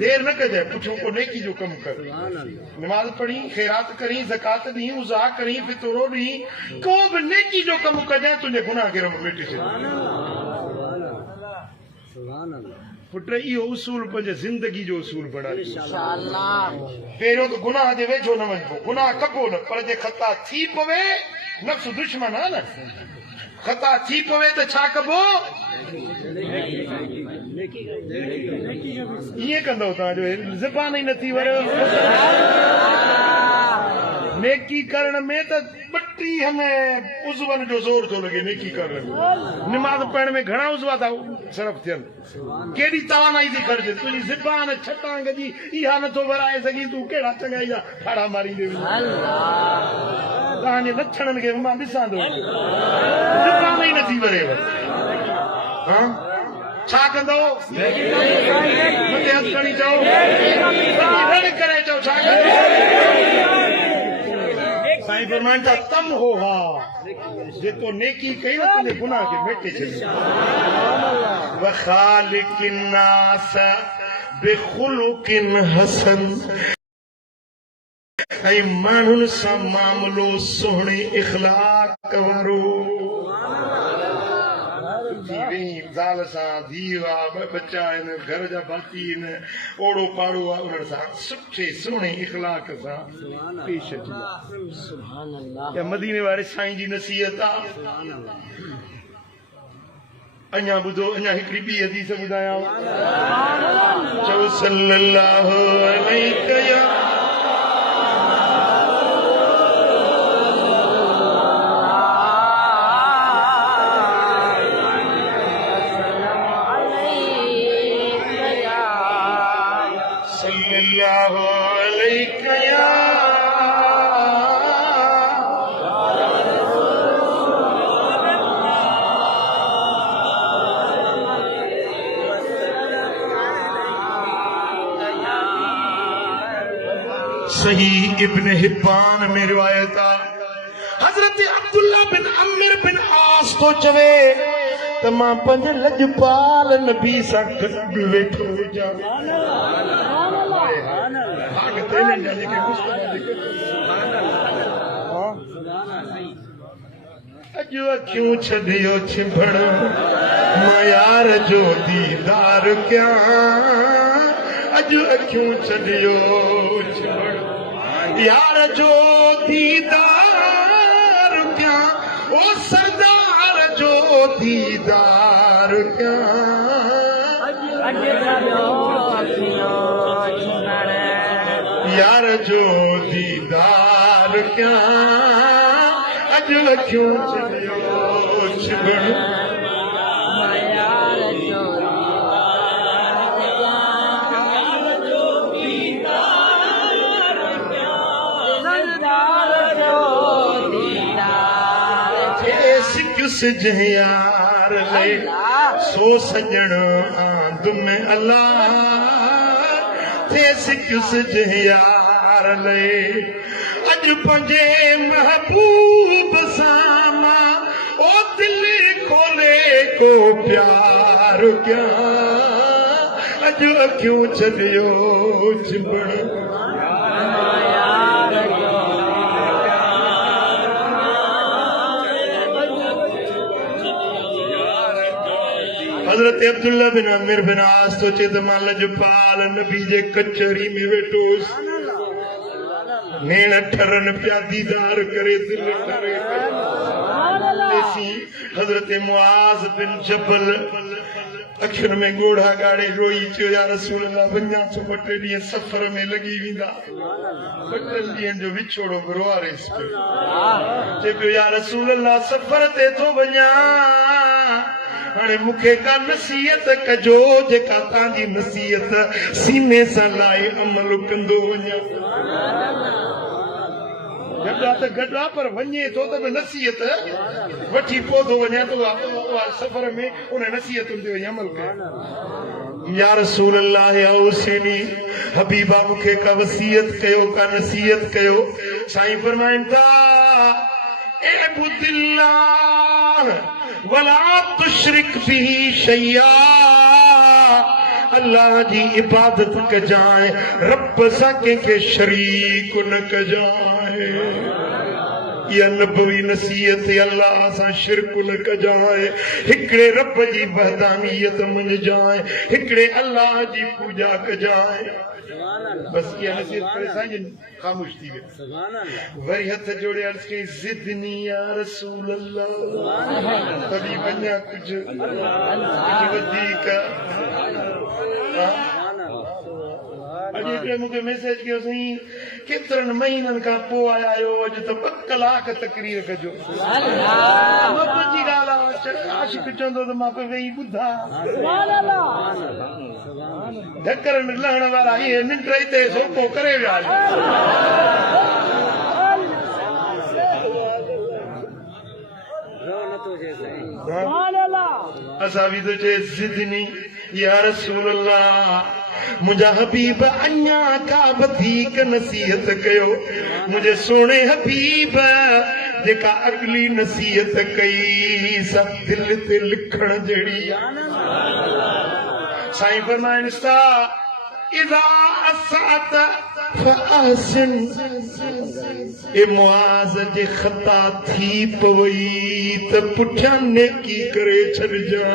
देर न कजांइ, पुठियों को नेकी जो कमु कर। नमाज़ पढ़ी, ख़ैरात करी, ज़कात ॾी, उज़ा करी, फितरो ॾी, को बि नेकी जो कमु कजांइ, तुंहिंजे गुनाह खे रब मेटे छॾे। पुट इहो उसूल पंहिंजे ज़िंदगी जो उसूल बणायो। पहिरियों त गुनाह जे वेझो न वञिबो, गुनाह कबो न, पर जे ख़ता थी पवे, नफ़्स दुश्मन आहे न, ख़ता थी पवे त छा कबो? ईअं कंदव तव्हांजो ज़बान ई नथी वरे। नेकी करण में त 32 में उज़वनि जो ज़ोर थो लॻे। नेकी करण में नमाज़ पढ़ण में घणा उज़वा था सरफ थियनि, केॾी तवानाई थी ख़र्च। तुंहिंजी ज़बान छटांग जी इहा नथो वराए सघी, तूं कहिड़ा चङाई जा ठाड़ा मारींदे। तव्हांजे लछणनि खे मां ॾिसां थो, ज़बान ई नथी वरेव। हा छा कंदो मथे हथ खणी चओ रड़ करे चओ छा कंदो साईं फरमाइनि था तम हो हा जेको नेकी कई न तुंहिंजे गुनाह खे मेटे छॾी वखालिकिन नास बिखुलुकिन हसन ऐं माण्हुनि सां मामिलो सुहिणे इख़लाक़ वारो ज़ाल सां धीउ आहे ॿ बच्चा आहिनि घर जा भाती आहिनि ओड़ो पाड़ो आहे उन्हनि सां सुठे सुहिणे इख़लाक़ सां पेश अचे मदीने वारे साईं जी नसीहत आहे अञा ॿुधो अञा हिकिड़ी ॿी हदीस ॿुधायांव चओ सल्लल्लाहु अलैहि सही इब्न हिब्बान में रिवायत हजरत अब्दुल्ला बिन अम्र बिन आस तो चवे त मां पंज लजपाल नबी सां गॾु वेठो हुजां अॼु अखियूं छॾियो छिभण मां यार जो दीदार कयां अॼु अखियूं छॾियो छिभण यार जो दीदार कयां ओ सरदार जो दीदार कयां यार जो दीदार कयां अॼु अखियूं छॾियो छिभण यार ले सो सजण आंद में अल्लाह थे सिक्स यार ले अज पंजे महबूब सामा ओ दिल खोले को प्यार क्या अज अखियूं छॾियो छिभण हजरत अब्दुल्ला बिन अमीर बिन आस तो चेत मां लजपाल नबी जे कचहरी में वेठोस नेण ठरन पिया दीदार करे दिल करे हजरत मुआज बिन जबल अखियुनि में ॻोढ़ा ॻाड़े रोई चयो या रसूल अल्लाह वञा थो ॿ टे ॾींहं सफ़र में लॻी वेंदा ॿ टे ॾींहंनि जो विछोड़ो गुरुवारेस चए पियो या रसूल अल्लाह सफ़र ते थो वञा हाणे मूंखे का नसीहत कजो जेका तव्हांजी नसीहत सीने सां लाइ अमल कंदो वञा गॾा त गॾा पर वञे थो त नसीहत वठी पोइ थो वञे तो सफ़र में उन नसीहतुनि ते वञी अमल कयो या रसूल अल्लाह औसिनी हबीबा मूंखे का वसीयत कयो का नसीहत कयो साईं फरमाइनि था इब्दिल्लाह वला तुशरिक बिही शैया अल्लाह जी इबादत कजाए रब सां कंहिंखे शरीक न कजाए या नबवी नसीहत अल्लाह सां शिरक न कजाए हिकिड़े रब जी वहदानियत मञजाए हिकिड़े अल्लाह जी पूजा कजाए बस ये नसीहत करे साईं खामोश थी गए वरी हथ जोड़े अर्ज कई ज़िदनी या रसूल अल्लाह तभी वञा कुछ वधीक अॼु हिकिड़े मूंखे मैसेज कयो साईं केतिरनि महीननि खां पोइ आया आहियो अॼु त 2 कलाक तकरीर कजो जी ॻाल्हि आहे आशिक चवंदो त मां वेही ॿुधां ढकर लहण वारा इहे निंड ते सोको करे विया आहिनि असा भी तो चे ज़िदनी या रसूल अल्लाह मुझा हबीब अन्या का बधीक नसीहत कयो मुझे सोने हबीब जेका अगली नसीहत कई सब दिल ते लिखण जड़ी साईं फरमाइन सा इदा असात फअहसिन ए मुआज़ जे खता थी पवई त पुठियां नेकी करे छॾजा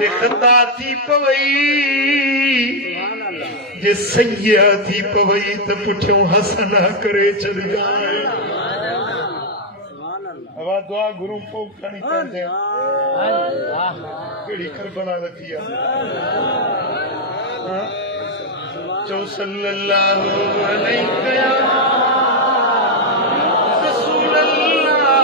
जे खता थी पवई जे सैया थी पवई त पुठियों हसना करे छॾजा हवा दुआ गुरु पोइ खणी करदे कहिड़ी करबला रखी आहे चो सल्लल्लाहु अलैहि या रसूल अल्लाह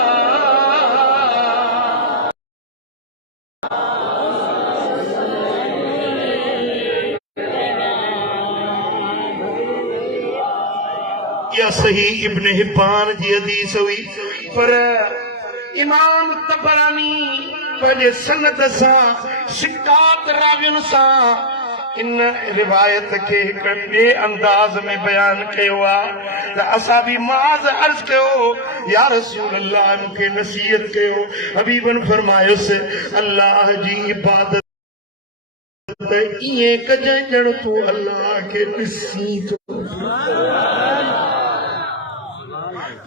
या सही इब्न हिब्बान जी हदीस हुई पर इमाम तबरानी पंहिंजे सनद सां सिकात रावियुनि सां इन रिवायत खे हिकु ॿिए अंदाज़ में बयान कयो आहे त असां बि मुआज़ अर्ज़ कयो या रसूल अल्लाह मूंखे नसीहत कयो हबीबन फरमायोसि अल्लाह जी इबादत त ईअं कजांइ ॼण तूं अल्लाह खे ॾिसी थो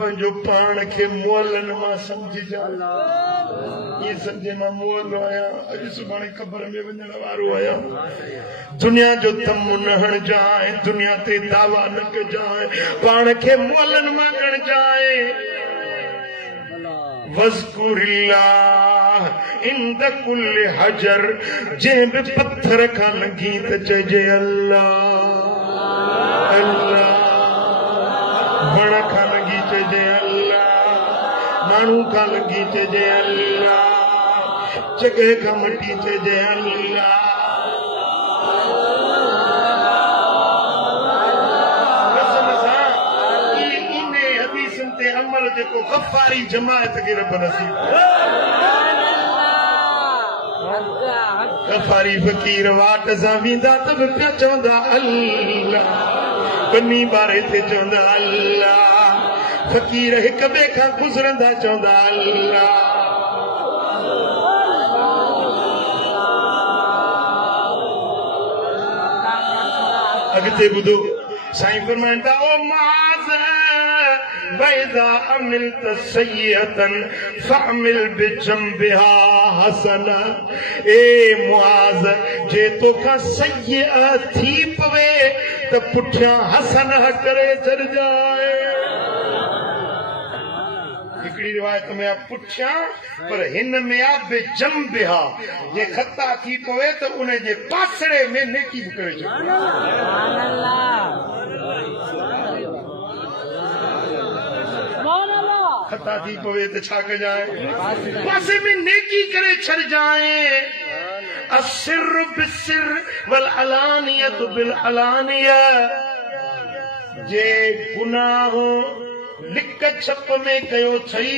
पंहिंजो पाण खे मुअलनि मां सम्झजा ये समझे मां मुअल आहियां अॼु सुभाणे क़ब्र में वञण वारो आहियां दुनिया जो तम न हणजांइ दुनिया ते दावा न कजांइ पाण खे मुअलनि मां ॻणजांइ वज़कुरिल्लाह इंद कुल्ल हजर जंहिं बि पत्थर खां लंघी त चइजे अल्लाह अल्लाह वण खां लंघी चइजे अल्लाह माण्हू खां लंघी चइजे अल्लाह जॻह खां मटी चइजे अल्लाह अमल जेको गफ़ारी जमायत खे रब नसीब गफ़ारी फ़कीर वाट सां वेंदा त बि पिया चवंदा अल्लाह बनी बारे ते चवंदा अल्लाह फ़कीर हिक ॿिए खां गुज़रंदा चवंदा अल्लाह अॻिते ॿुधो साईं फरमाइनि था ओ माज़ वैदा अमिलत सय्यतन फअमिल बिजंबिहा हसना ए मुआज़ जे तोखां सय्य थी पवे त पुठियां हसन करे छॾजाए हिकिड़ी रिवायत में आहे पुठियां पर हिन में आहे बिजंबिहा जे खता थी पवे त उन जे पासड़े में नेकी बि करे छॾ खता थी पवे त छा कजांइ पासे में नेकी करे छॾजांइ असिर बिसिर वल अलानियत बिल अलानिया जे गुनाह लिक छप में कयो थई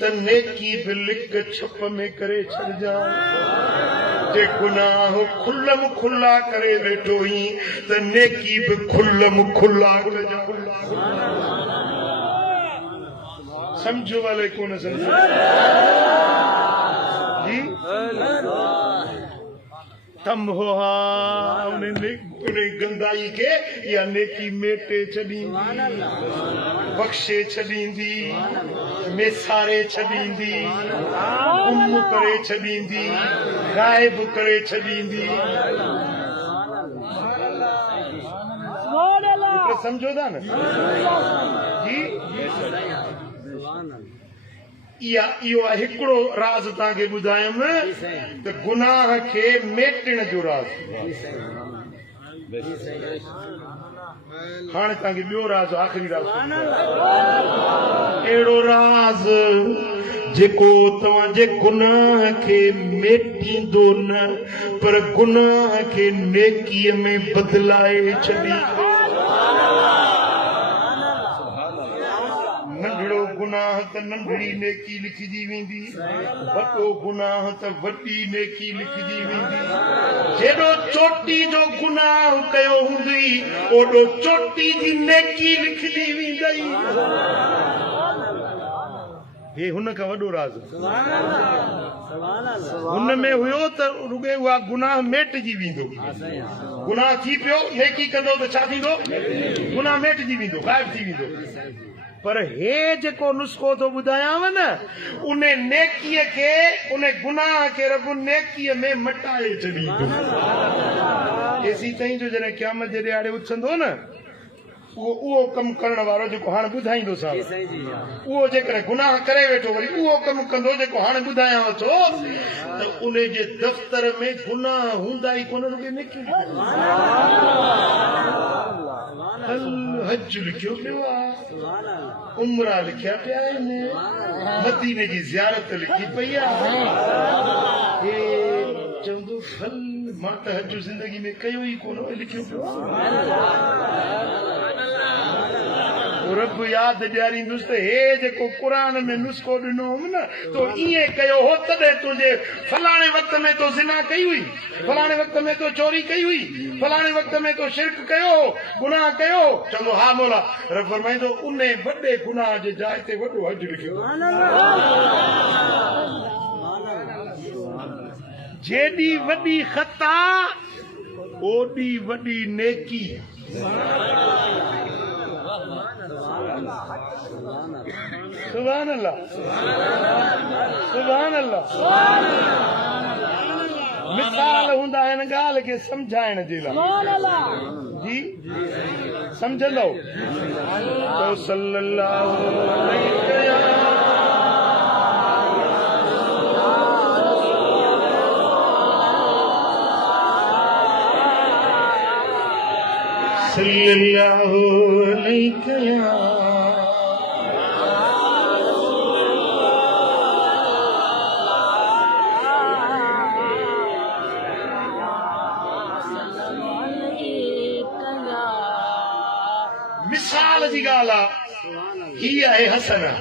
त नेकी बि लिक छप में करे छॾजांइ जे गुनाह खुल्लम खुल्ला करे वेठो ही त नेकी बि खुल्लम खुल्ला कजांइ समझो वाले कौन समझो जी तम हो उन्हें गंदाई के या नेकी मेटे छॾींदी बख्शे छॾींदी मेसारे छॾींदी गुम करे छॾींदी गायब करे छॾींदी समझो था न जी इहो हिकिड़ो राज़ तव्हांखे ॿुधायमि त गुनाह खे मेटण जो राज़ हाणे तव्हांखे ॿियो राज़ आख़िरी राज़ अहिड़ो राज़ जेको तव्हांजे गुनाह खे मेटींदो न पर गुनाह खे नेकीअ में बदिलाए छॾींदो नंढड़ो गुनाह गुनाह त नंढड़ी नेकी लिखजी वेंदी, वॾो गुनाह त वॾी नेकी लिखजी वेंदी। जेॾो चोटी जो गुनाह कयो हूंदई ओॾो चोटी जी नेकी लिखजी वेंदई। हे हुन खां वॾो राज़ हुन में हुयो त रुगे उहा गुनाह मेटजी वेंदो। गुनाह थी पियो नेकी कंदो त छा थींदो? गुनाह मेटजी वेंदो, ग़ाइब थी वेंदो। पर हे जेको नुस्ख़ो थो ॿुधायांव न, उन नेकीअ खे, उन गुनाह खे रब नेकीअ में मटाए छॾींदो। एसी ताईं जो जॾहिं क़यामत जे ॾियारे उथंदो न, उहो कमु करण वारो जेको हाणे ॿुधाईंदोसांव, उहो जेकॾहिं गुनाह करे वेठो वरी उहो कमु कंदो जेको हाणे ॿुधायांव थो, त उन जे दफ़्तर में गुनाह हूंदा ई कोन, रुॻे नेकी। हज लिखियो पियो आहे, उमरा लिखिया पिया आहिनि, मदीने जी ज़ियारत लिखी पई आहे। हे चवंदो भल मां त हज ज़िंदगी में कयो ई कोन, लिखियो पियो रब यादि ॾियारींदुसि त हे जेको क़ुरान में नुस्ख़ो ॾिनो हुउमि न, तो ईअं कयो हो तॾहिं तुंहिंजे फलाणे वक़्त में तो ज़िना कई हुई, फलाणे वक़्त में तो चोरी कई हुई, फलाणे वक़्त में तो शिरक कयो, गुनाह कयो। चवंदो हा मौला। रब फरमाईंदो उन वॾे गुनाह जे जाइ ते वॾो हज लिखियो। जेॾी वॾी ख़ता ओॾी वॾी नेकी। सुभान अल्लाह, सुभान अल्लाह। मिसाल हूंदा आहिनि ॻाल्हि खे सम्झाइण जे लाइ। जी सम्झंदो तो सल्लल्लाहु सल्लल्लाहु अलैहि मिसाल जी ॻाल्हि आहे। ही आहे हसना,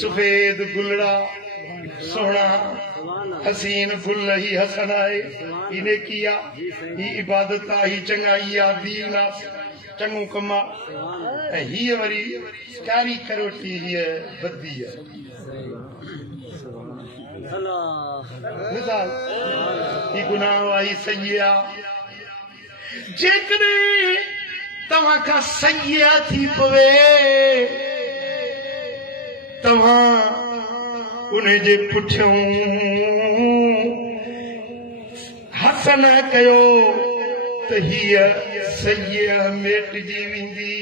सफेद गुलड़ा सोहना हसीन गुल ही हसन आहे, ही नेकी आहे, ही इबादत आहे, ही चङाई आहे, दीन आहे, चङो कम आहे। ऐं हीअ वरी कारी करोटी हीअ बदी आहे। मिसाल ही गुनाह आहे, ही सही आहे। जेकॾहिं तव्हां खां सही थी पवे, तव्हां उन जे पुठियों हसन कयो त हीअ सही मेटजी वेंदी।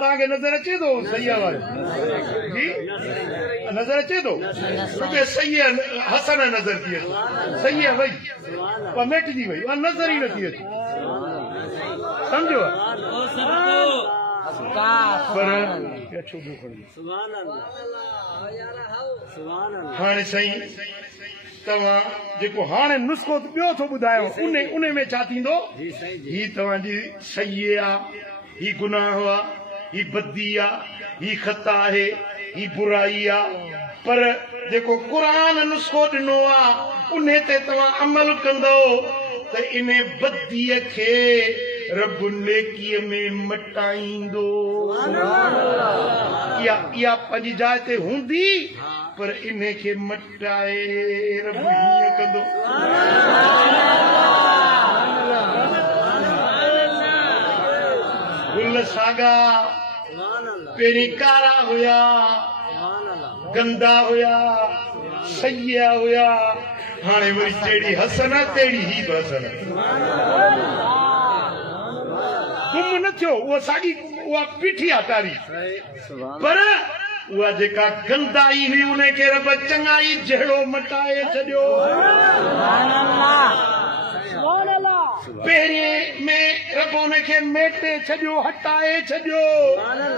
तव्हांखे नज़र अचे थो सही वारो? जी नज़र अचे थो? रुॻे सही हसन नज़र थी अचे, सही आहे भई पर मेटजी वई, नज़र ई नथी अचे। सम्झो हाणे साईं तव्हां जेको हाणे नुस्ख़ो ॿियो थो ॿुधायो, उन में छा थींदो? ही तव्हांजी सही आहे, ही गुनाह आहे, ही बदी आहे, ही ख़ता आहे, ही बुराई आहे। पर जेको क़ुरान नुस्ख़ो ॾिनो आहे उन ते तव्हां अमल कंदो त इन बदीअ खे रब नेकीअ में मटाईंदो। इहा पंहिंजी जाइ ते हूंदी पर इन खे मटाए रब हीअं कंदो। गुल सागा पहिरीं कारा हुया, गंदा हुया, सैया हुया, हाणे वरी जहिड़ी हसन तहिड़ी ही बि हसन। गुम न थियो, उहा साॻी उहा पीठी आहे तारी, पर उहा जेका गंदाई हुई उनखे रब चङाई जहिड़ो मटाए छॾियो। पहिरें में रब उनखे मेटे छॾियो, हटाए छॾियो,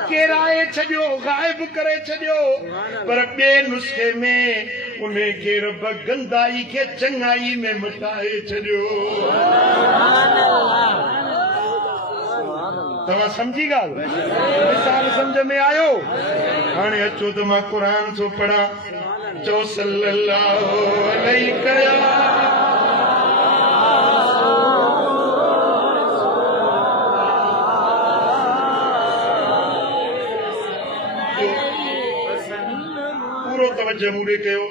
केराए छॾियो, गाइब करे छॾियो, पर ॿिए नुस्खे में उनखे रब गंदाई खे चङाई में मटाए छॾियो। तव्हां सम्झी ॻाल्हि? मिसाल सम्झ में आयो? हाणे अचो त मां क़ुरान थो पढ़ां। चओ सल्लल्लाहु अलैहि पूरो तवज्जो मूंखे कयो।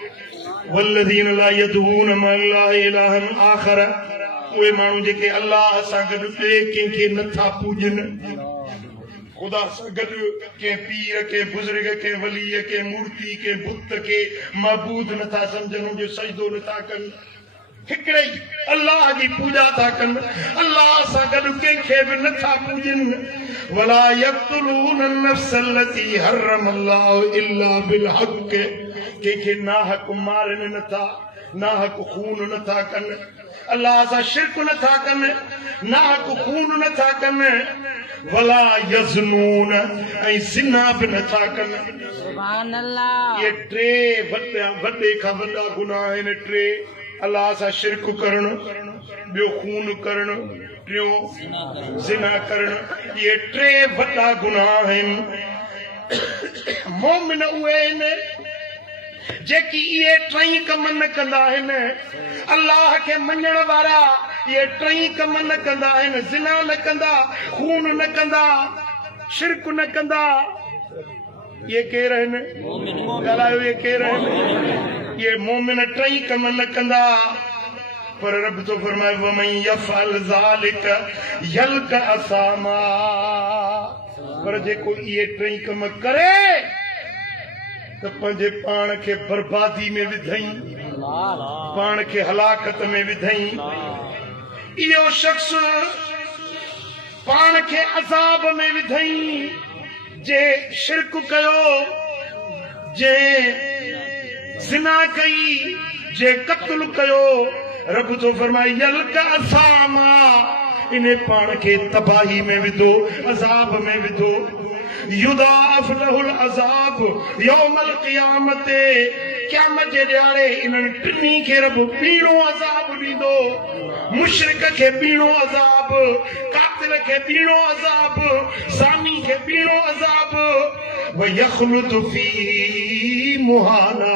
वल्लज़ीन ला यदऊन मअल्लाहि इलाहन आखर, उहे माण्हू जेके अल्लाह सां गॾु ॿिए कंहिंखे नथा पूॼनि, ख़ुदा सां गॾु कंहिं पीर, कंहिं बुज़ुर्ग, कंहिं वलीअ, कंहिं मूर्ति, कंहिं बुत खे मबूद नथा सम्झनि, उनजो सजदो नथा कनि, हिकिड़े ई अल्लाह जी पूॼा था कनि, अल्लाह सां गॾु कंहिंखे बि नथा पूॼनि। वला यक़्तुलून नफ़्स अल्लती हर्रमल्लाहु इल्ला बिलहक़, कंहिंखे नाहक मारनि नथा, नाहक खून नथा कनि, अल्लाह सां शिरक नथा कनि, नाहक खून नथा कनि। वला यज़नून, ऐं ज़िना बि नथा कनि। सुभान अल्लाह। ये टे वॾे खां वॾा गुनाह आहिनि। टे, अल्लाह सां शिरक करणु, ॿियो खून करणु, टियों ज़िना करणु। ये टे वॾा गुनाह आहिनि। मोमिन उहे आहिनि जेकी इहे टई कम न कंदा आहिनि। अल्लाह खे मञण वारा इहे टई कम न कंदा आहिनि। ज़िना न कंदा, खून न कंदा, शिरक न कंदा। ये केर आहिनि? ॻाल्हायो, ये केर आहिनि? ये मोमिन टई कम न कंदा। पर रब तो फरमाए वमन यफ़अल ज़ालिक यल्क़ असामा, पर जेको इहे टई कम करे त पंहिंजे पाण खे बर्बादी में विधई, पाण खे हलाकत में विधई। इहो शख्स पाण खे अज़ाब में विधई। जे शिरक कयो, जे ज़िना कई, जे क़त्ल कयो, रब तो फरमाए यल्क़ असामा, इन्हें पाण खे तबाही में विधो, अज़ाब में विधो। युदाफ लहुल अज़ाब यौमल क़ियामत, क़यामत जे ॾियारे इन्हनि टिनी खे रब ॿीणो अज़ाब ॾींदो। मुशरिक खे ॿीणो अज़ाब, कातिल खे ॿीणो अज़ाब, ज़ानी खे ॿीणो अज़ाब। व यख़्लुद फी मुहाना,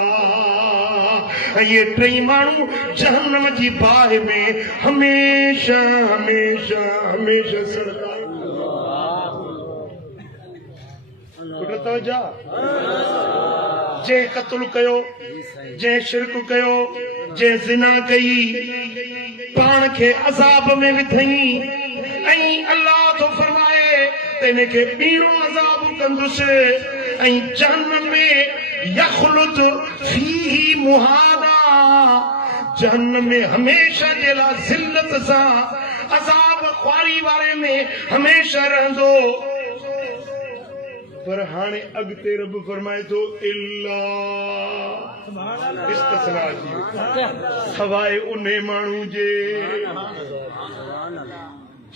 ये टई माण्हू जहन्नम जी बाहि में हमेशा हमेशा हमेशा सड़दा। जे क़त्ल कयो, जे शिरक कयो, जे ज़िना कई, पाण खे अज़ाब में विधई। ऐं अल्लाह तो फरमाए त इनखे ॿीणो अज़ाब कंदुसि, ऐं जहन्नम में यख़्लुद फीही मुहाना, जहन्नम में हमेशा जे लाइ ज़िल्लत सां अज़ाब ख्वारी वारे में हमेशा रहंदो। पर हाणे अॻिते रब फरमाए थो इल्ला, इस्तिस्ना थी, सवाइ उन माण्हू जे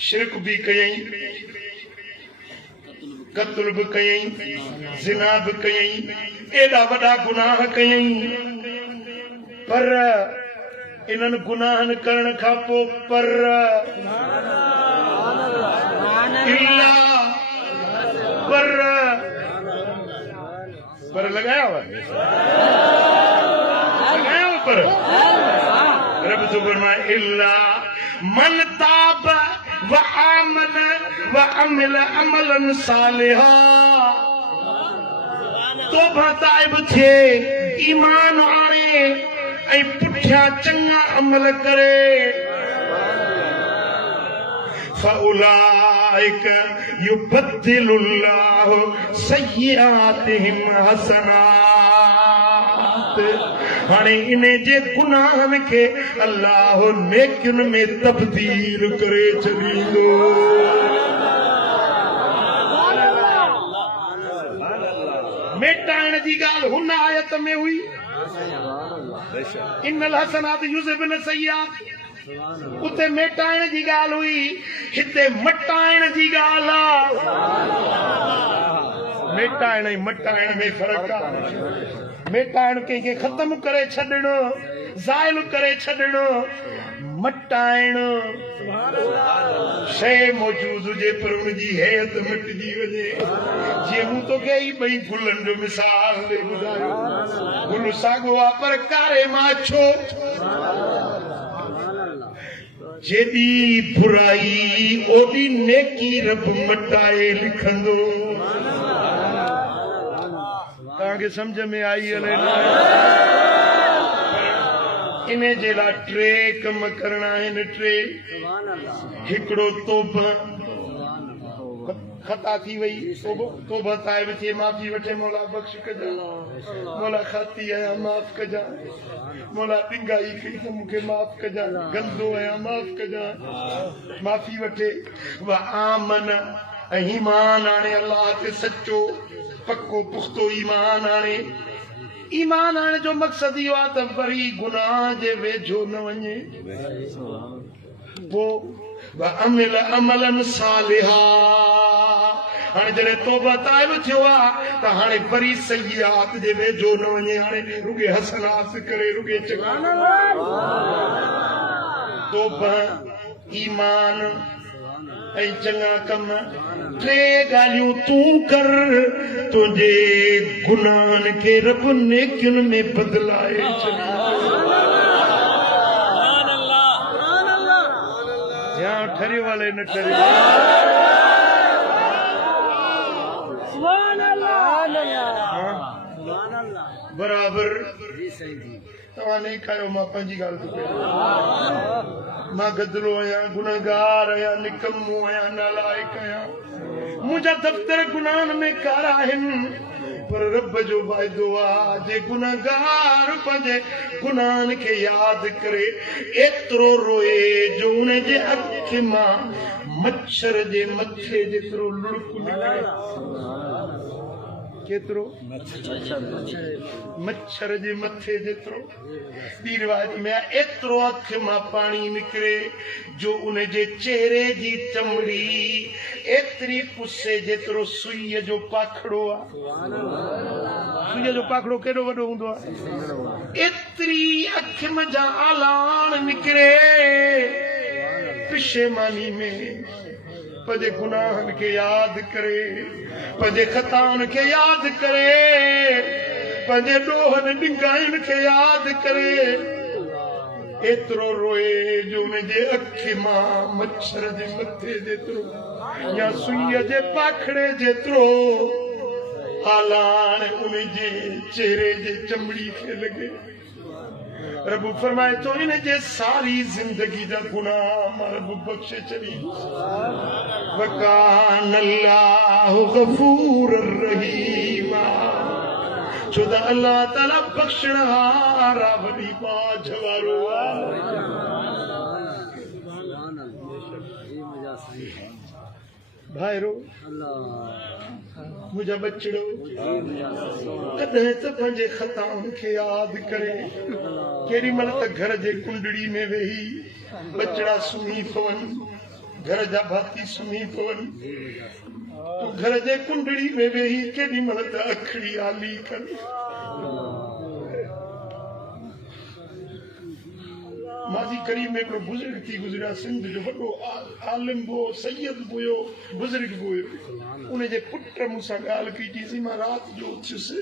शिरक बि कयई, क़त्ल बि कयई, ज़िना बि कयई, एॾा वॾा गुनाह कयई। पर इन्हनि गुनाहनि करण खां पोइ पर लगाया हुआ पर रब तो फरमाए इल्ला मन ताब व आमन व अमिल अमलन सालिहा, तौबा ताइब थे, ईमान आणे ऐं पुठियां चङा अमल करे। फउलाइक युबद्दिलुल्लाहु सय्यिआतिहिम हसनात, हाणे इन जे गुनाहनि खे अल्लाह नेकियुनि में तब्दील करे छॾींदो। मेटाइण जी ॻाल्हि हुन आयत में हुई, इन्नल हसनात युज़हिबन सय्यात, उते मेटाइण जी ॻाल्हि हुई, हिते मटाइण जी ॻाल्हि आहे। मेटाइण ऐं मटाइण में फ़र्क़ु आहे। मेटाइण कंहिंखे ख़तम करे छॾणो, ज़ाइल करे छॾणो। मटाइण शइ मौजूद हुजे पर उनजी हैत मिटजी वञे। जीअं मूं तोखे ई ॿई गुलनि जो मिसाल ॿुधायो। गुल साॻियो आहे पर कारे माछो। जेॾी बुराई ओॾी नेकी रब मटाए लिखंदो। तव्हांखे सम्झ में आई हले न? इन जे लाइ टे कम करणा आहिनि। टे, हिकिड़ो तौबा, खता थी वई, तौबा ताइब थिए, माफ़ी वठे, मौला बख़्श कजां, मौला खाती आहियां माफ़ कजां, मौला ॾिंगाई कई त मूंखे माफ़ कजां, गंदो आहियां माफ़ कजां, माफ़ी वठे। आमन ऐं ईमान आणे, अल्लाह ते सचो पक्को पुख़्तो ईमान आणे। ईमान आणण जो मक़सदु इहो आहे त वरी गुनाह जे वेझो न वञे। पोइ अमल अमलन सालिहा, हाणे जॾहिं तौबा ताइब थियो आहे त हाणे वरी सय्यात जे वेझो न वञे। हाणे रुगे हसनात करे, रुगे चङा। तौबा, ईमान ऐं चङा कम, टे ॻाल्हियूं तूं कर, तुंहिंजे गुनाहनि खे रब नेकियुनि में बदिलाए छॾींदो। ध्यानु ठरियो हले न ठरियो? बराबर तव्हां नहीं कयो। मां पंहिंजी ॻाल्हि थो कयां। मां गदलो आहियां, गुनहगार आहियां, निकम्मो आहियां, नालाइक आहियां। मुंहिंजा दफ़्तर गुनाहनि में कारा आहिनि, पर रब जो वाइदो आहे जे गुनहगार पंहिंजे गुनाहनि खे यादि करे एतिरो रोए जो उन जे अख मां मच्छर जे मथे जेतिरो लुड़क निकिरे। केतिरो? मच्छर जे मथे जेतिरो। ॿी रिवायत में एतिरो अख मां पाणी निकिरे जो उन जे चेहरे जी चमड़ी एतिरी पुसे जेतिरो सुईअ जो पाखड़ो आहे। सुईअ जो पाखड़ो केॾो वॾो हूंदो आहे? एतिरी अख जा आलाण निकिरे पिशेमानी में। पंहिंजे गुनाहनि खे यादि करे, पंहिंजे ख़ताउनि खे यादि करे, पंहिंजे ॾोहनि ॾिंगाइनि खे यादि करे एतिरो रोए जो उनजे अख मां मच्छर जे मथे जेतिरो या सुईअ जे पाखड़े जेतिरो आलाण उनजे चेहरे जे चमड़ी खे लॻे। रब फरमाए तो इन जे सारी जिंदगी जा गुनाह मां रब बख़्शे छॾी। वकान अल्लाहु गफूर रहीम, छो त अल्लाह ताला बख़्शणहार आहे, वॾी बाझ वारो आहे। भाइरो मुंहिंजा बचड़ो कॾहिं त पंहिंजे ख़ताउनि खे यादि करे। केॾी महिल त घर जे कुंडड़ी में वेही बचड़ा सुम्ही पवनि, घर जा भाती सुम्ही पवनि, तूं घर जे कुंडड़ी में वेही केॾी महिल त अखड़ी आली कर। माजी करीब में हिकिड़ो बुज़ुर्ग थी गुज़रिया, सिंध जो वॾो आलिम हो, सैयद हुयो, बुज़ुर्ग हुयो। उनजे पुट मूंसां ॻाल्हि कई चईं मां राति जो उथियुसि,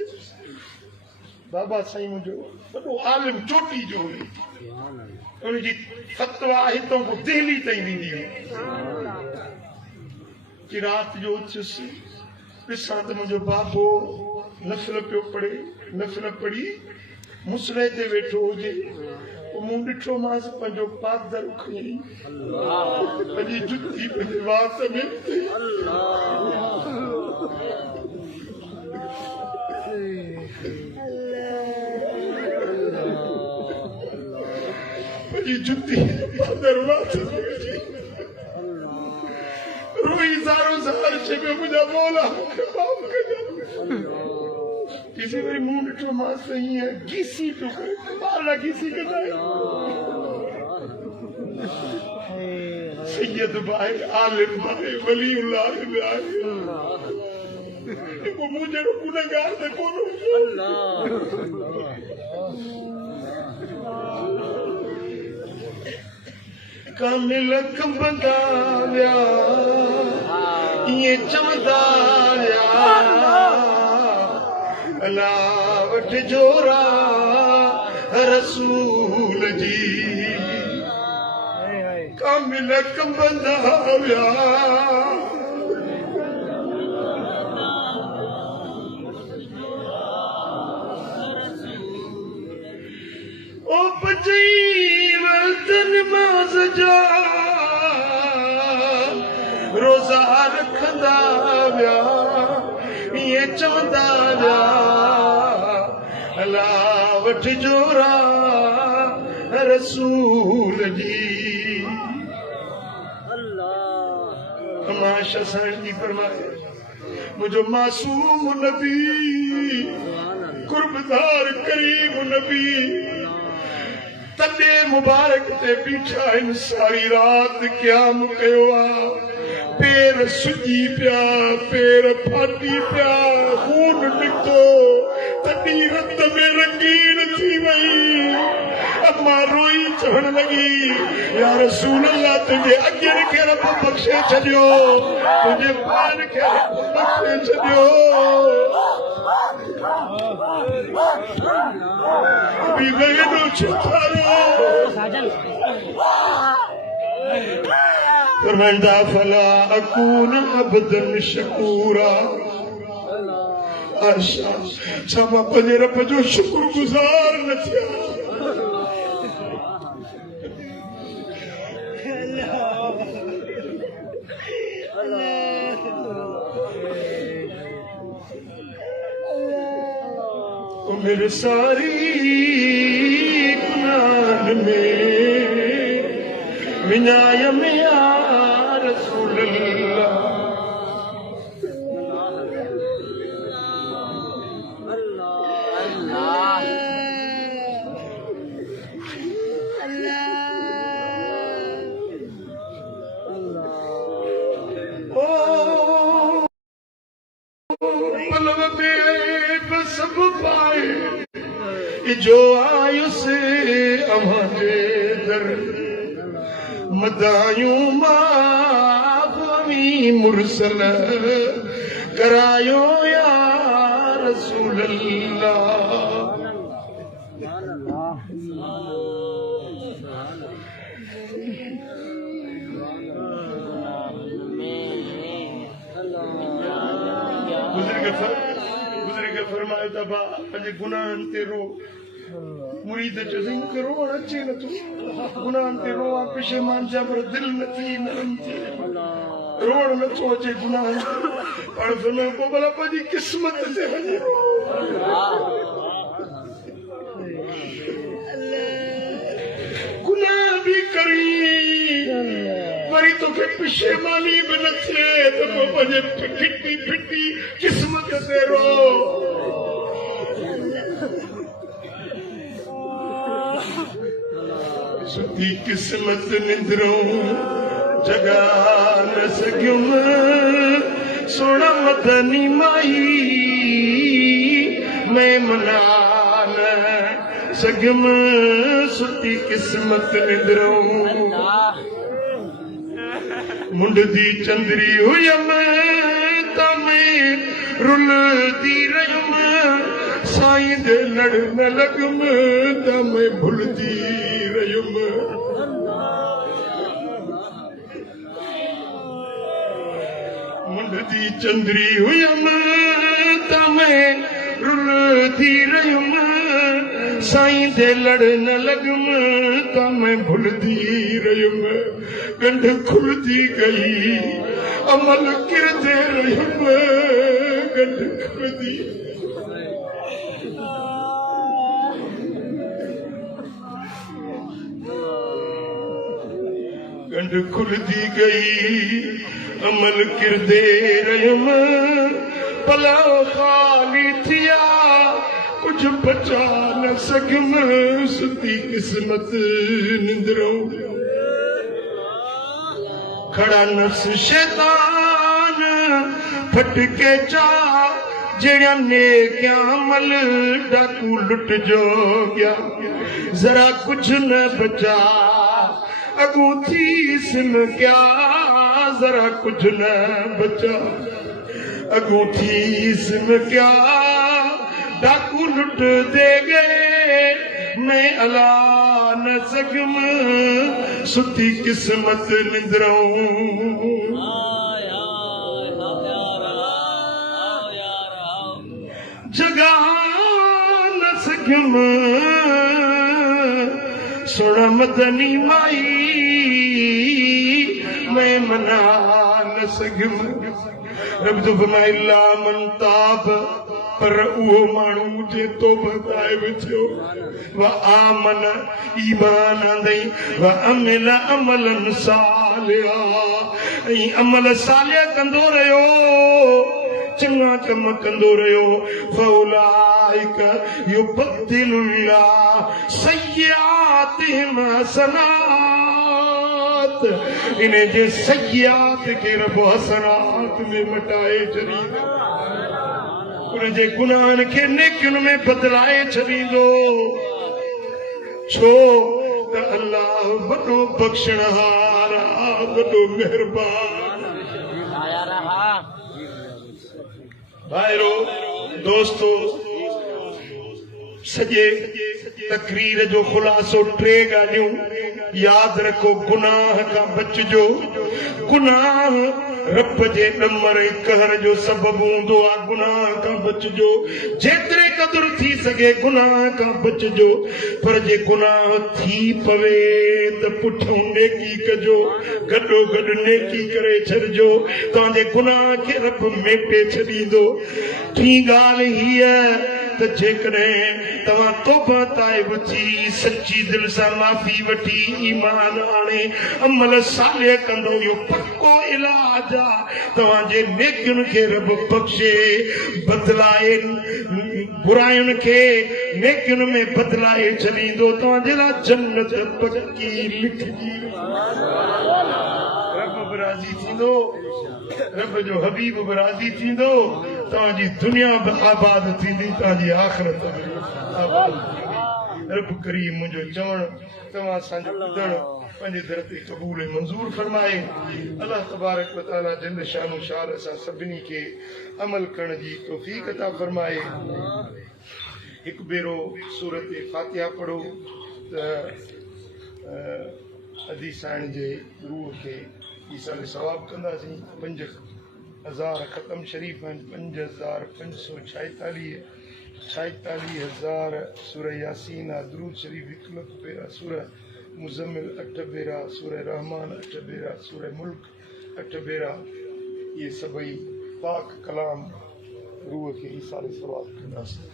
बाबा साईं मुंहिंजो वॾो आलिम चोटी जो हुयो, उनजी फतवा हितां खां दिल्ली ताईं ॾींदी हुई। कि राति जो उथियुसि, ॾिसां त मुंहिंजो बाबो नफ़िल पियो पढ़े, नफ़िल पढ़ी मुसले ते वेठो हुजे। मूं ॾिठो मांसि पंहिंजो पादर खणी पंहिंजी जुती पंहिंजे वात में पंहिंजी जुती पादर वात में रोई ज़ारो ज़ार में मुंहिंजा मौला मूंखे माफ़ कजां। किसी वरी मुंह ॾिठो मांसि हीअं घीसी पियो करे, ॿार घीसी कंदा आहिनि। सैयद बाए आलिम बाए वलीउल्लाह बाए को मुझे गुनहगार दे कोनो कामिल कंबदा व्या ये चमदा व्या अल्लाह वठ जोरा रसूल जी कामिल कंबदा व्या ओ बची वतन माज जा रोजा रखदा व्या ये चवंदा व्या अल्लाह वठ जोरा रसूल जी हमाशा साईं जी फरमाए मुझो मासूम नबी कुर्बदार करीम नबी तने मुबारक ते बीठा इन सारी रात क्याम कयो आ पैर सुजी पिया पैर फाटी पिया खून निकतो तनी रत में रंगीन थी वई अम्मा रोई चढ़न लगी या रसूल अल्लाह तुझे अजर के रब बख्शे छडियो तुझे पान के रब बख्शे छडियो अभी गए छुपारो फरमांदा फला अकून अबदन शकूरा आशा छमा पंजे रब जो शुक्र गुजार न थिया मेरे सारी गुनाह में मिनाया में या रसूल अल्लाह पलव में सब पाए जो आयु से अमारे दर मदायूं माफी मुरसल करायो या रसूल अल्लाह फरमाए दबा पंहिंजे गुनाहनि ते रो मुरीद चई करो अचे नथो गुनाहनि ते रो पशेमान जा पर दिलि नथी नरम थिए रोअण नथो अचे गुनाहनि ते पर फरमाए पोइ भला पंहिंजी क़िस्मत ते वञी रो गुनाह बि करी वरी तोखे पशेमानी बि न थिए त पोइ पंहिंजे फिटी फिटी क़िस्मत ते रो सुठी किस्मत निंद्रों जगा न सघियुम सोना मदनी माई मैं मना न सघियुम सुठी किस्मत निंद्रों मुंड दी चंदरी हुयम तमें रुलदी रयुम साईं दे लड़ न लगम तमें भुलदी रयुम मुंड दी चंदरी हुयम तमें रुलदी रयुम साईं दे लड़ न लगम तमें भुलदी रयुम गंढ खुलदी गई अमल किरदे रयुम गंढ खुलदी गंढ खुलदी गई अमल किरदे रयुम भला खाली थिया कुछ बचा न सघियुम सुठी किस्मत निंद्रों खड़ा नफ्स शैतान फटके चा जड़ा नेक अमल डाकू लुट जो गया जरा कुछ न बचा अगू थी इसमें क्या जरा कुछ न बचा अगू थी इसमें क्या डाकू लुट दे गए मैं अला न सकम सुती किस्मत निंद्राऊं जगा न सकम सुन मदनी माई मैं मना न सकम रब तो फरमाइला मन ताब पर उहो माण्हू जे तौबा पाए वियो व आमन ईमान आंदई व अमिल अमलन सालिहा ऐं अमल सालिह कंदो रहियो चंगा कम कंदो रहियो फौलाइक युबद्दिलुल्लाह सय्यातिहिम हसनात इन्हें जे सय्यात के रब हसनात में मटाए छॾींदो उनजे गुनाहन खे नेकियुनि में बदलाए छॾींदो छो त अल्लाह वॾो बख़्शणहार वॾो महिरबान भाइरो दोस्तो सॼे तकरीर जो खुलासो टे ॻाल्हियूं यादि रखो गुनाह खां बचिजो गुनाह रब जे ॾमर कहर जो सबबु हूंदो आहे गुनाह खां बचिजो जेतिरे क़दुरु थी सघे गुनाह खां बचिजो पर जे गुनाह थी पवे त पुठियों नेकी कजो गॾो गॾु नेकी करे छॾिजो तव्हांजे गुनाह खे रब मेटे छॾींदो टी ॻाल्हि हीअ त जेकॾहिं तव्हां तौबा ताइब थी सची दिलि सां माफ़ी वठी ईमान आणे अमल सालिह कंदो इहो पक्को इलाज आहे तव्हांजे नेकियुनि खे रब बख़्शे बदलाए बुरायुनि खे नेकियुनि में बदलाए छॾींदो तव्हांजे लाइ जन्नत पक्की लिखजी रब बि राज़ी थींदो रब जो हबीब बि राज़ी थींदो तव्हांजी दुनिया बि आबाद थींदी तव्हांजी आख़िरत आबाद थींदी रब करीम मुंहिंजो चवण तव्हां असांजो ॿुधण पंहिंजे दर ते क़बूल ऐं मंज़ूर फरमाए अल्लाह तबारक व तआला जल शानो शार असां सभिनी खे अमल करण जी तौफ़ीक़ अता फरमाए हिकु भेरो सूरत फातिहा पढ़ो त हदीसाइण जे रूह खे ईसाल सवाब कंदासीं 5000 ख़तम शरीफ़ आहिनि 45,46,46,000 सूरह यासीन दुरूद शरीफ़ 1 लख भेरा सूरह मुज़म्मिल 8 भेरा सूरह रहमान 8 भेरा सूरह मुल्क 8 भेरा ये सभई पाक कलाम रूह खे ईसाल सवाब कंदासीं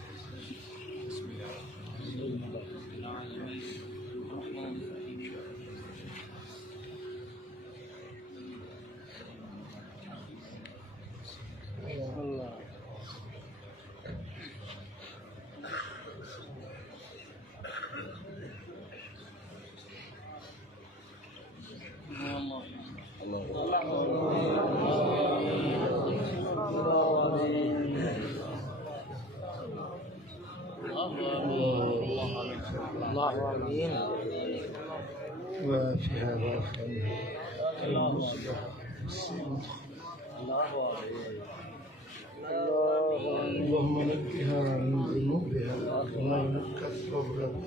اللهم نقها من ذنوبها كما ينقى الثوب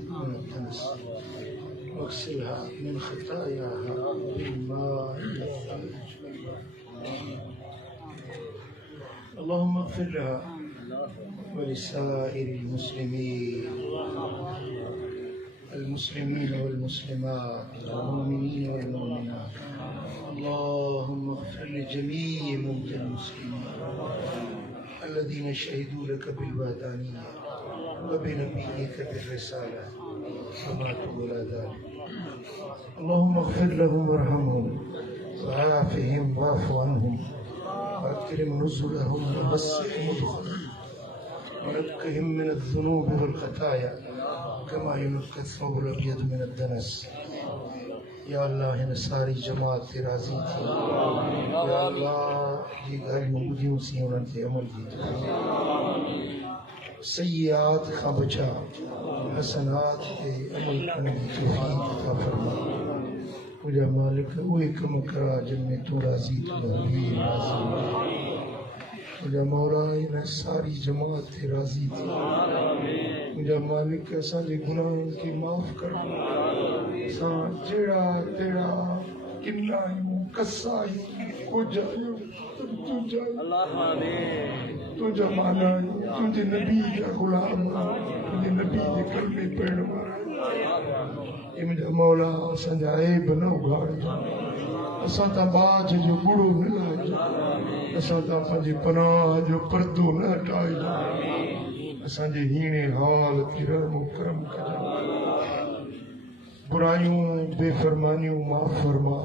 من الدنس واغسلها من خطاياها بالماء والثلج اللهم اغفر لها ولسائر المسلمين والمسلمات والمؤمنين والمؤمنات اللهم اغفر لجميع موتى المسلمين الذين شهدوا لك بالوحدانية وبنبيك بالرسالة وماتوا على ذلك اللهم اغفر لهم وارحمهم وعافهم واعف عنهم واكرم نزلهم ووسع مدخلهم ونقهم من الذنوب والخطايا كما ينقى الثوب الابيض من الدنس या अल्लाह हिन सारी जमात ते राज़ी थी या अल्लाह जी ॻाल्हियूं ॿुधियूं सी उन्हनि ते अमल जी सय्यात खां बचा हसनात ते अमल करने की तौफीक अता फरमा मुझा मालिक उहे कम करा जिनमें तू राज़ी तू हबीब राज़ी मुझा मौला इन सारी जमात ते राज़ी थी मुझा मालिक असांजे गुनाहनि खे माफ़ कर असां जहिड़ा तहिड़ा किना आहियूं कसा आहियूं कुझ आहियूं तुंहिंजा माना आहियूं तुंहिंजे नबी जा गुलाम तुंहिंजे नबी जे कलमे पढ़ण वारा हे मुंहिंजा मौला असांजा ऐब न उघाड़जो असां तां बाज जो बुढ़ो न लाइजो असां तां पंहिंजे पनाह जो पर्दो न हटाइजो असांजे हीणे हाल ते रहम करम कजो बुराइयूं बेफरमानियूं माफ़ फरमा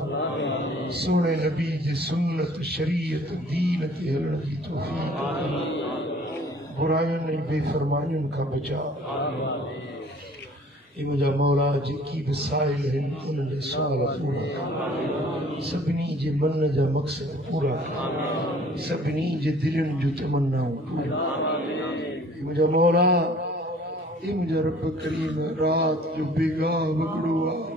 सोने नबी जी सुन्नत शरीयत दीन ते हलण जी तौफीक बुराइयुनि ऐं बेफरमानियुनि खां बचा हे मुंहिंजा मौला जेकी बि साइल आहिनि उन्हनि जा सुवाल पूरा कर सभिनी जे मन जा मक़सद पूरा कर सभिनी जे दिलनि जूं तमन्नाऊं पूरा मुंहिंजा मौला हे मुंहिंजा रब करीम रात जो बेगाह वॻड़ो आहे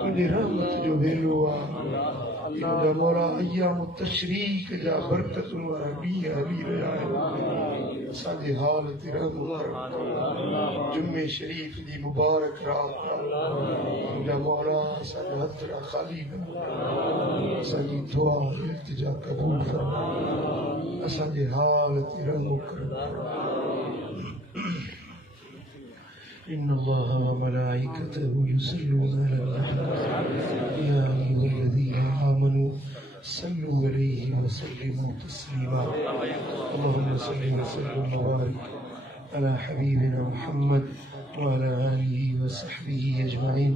तुंहिंजे रहमत जो वेलो आहे हे मुंहिंजा मौला अयाम तशरीक जा बरकतुनि वारा ॾींहं हली रहिया आहिनि असांजे हाल ते रहम कर जुमे शरीफ़ जी मुबारक रात मुंहिंजा मौला असांजा हथड़ा ख़ाली न असांजी दुआ इल्तिजा क़बूल फरमा असांजे हाल ते रहम कर إن الله وملائكته يصلون على النبي يا أيها الذين آمنوا صلوا عليه وسلموا تسليما اللهم صل وسلم وبارك على حبيبنا محمد وعلى آله وصحبه أجمعين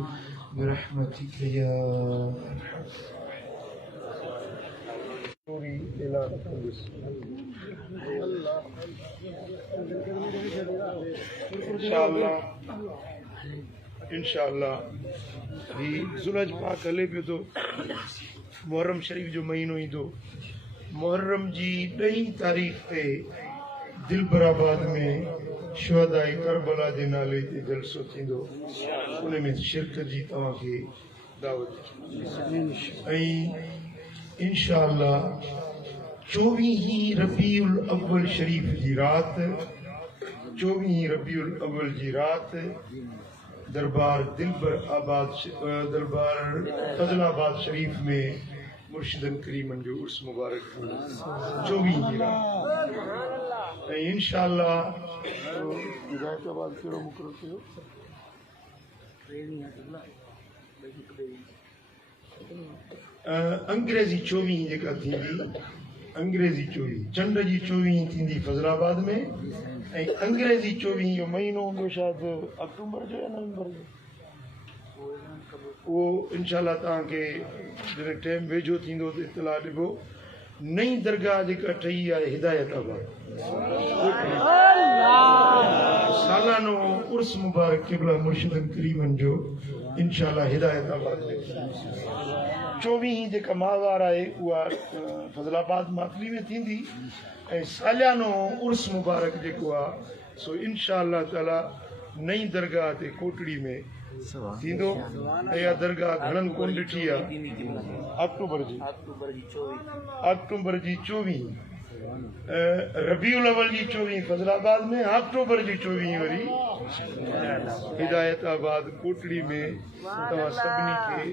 برحمتك يا أرحم इंशाअल्लाह ही ज़ुलज पाक हले पियो थो मुहर्रम शरीफ़ जो महीनो ईंदो मुहर्रम जी 10 तारीख़ ते दिलबराबाद में शुहदाए करबला जे नाले ते जलसो थींदो उन में शिरकत जी तव्हांखे दावत ऐं इंशाअल्लाह 24 रबीउल अव्वल शरीफ़ जी रात 24 रबीउल अव्वल जी रात दरबार दरबार फजलाबाद शरीफ में मुर्शिदन करीमन जो उर्स मुबारक 24 जी रात ऐं इंशाअल्लाह अंग्रेज़ी 24 जेका थींदी अंग्रेज़ी 24 चंड जी 24 थींदी फजलाबाद में ऐं अंग्रेज़ी 24 जो महीनो हूंदो शायदि अक्टूबर जो या नवंबर जो उहो इंशाअल्लाह तव्हांखे जॾहिं टाइम वेझो थींदो त इतला ॾिबो नई दरगाह जेका ठही आहे हिदायताबाद सालानो उर्स मुबारक क़िबला मुर्शिदन करीमन जो इंशाअल्लाह हिदायताबाद में 24 जेका माहवार आहे उहा फजलाबाद मातली में थींदी ऐं सालियानो उर्स मुबारक जेको आहे सो इंशाअल्लाह ताला नई दरगाह ते कोटड़ी में थींदो ऐं इहा दरगाह घणनि कोन ॾिठी आहे अक्टूबर जी 24 रबीउल अव्वल जी 24 फजलाबाद में अक्टूबर जी 24 वरी हिदायताबाद कोटड़ी में तव्हां सभिनी खे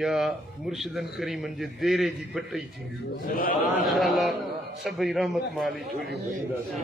या मुर्शिदन करीमन जे देरे जी बटई थींदी इंशाअल्लाह सभई रहमत माली झोलियूं भरींदासीं।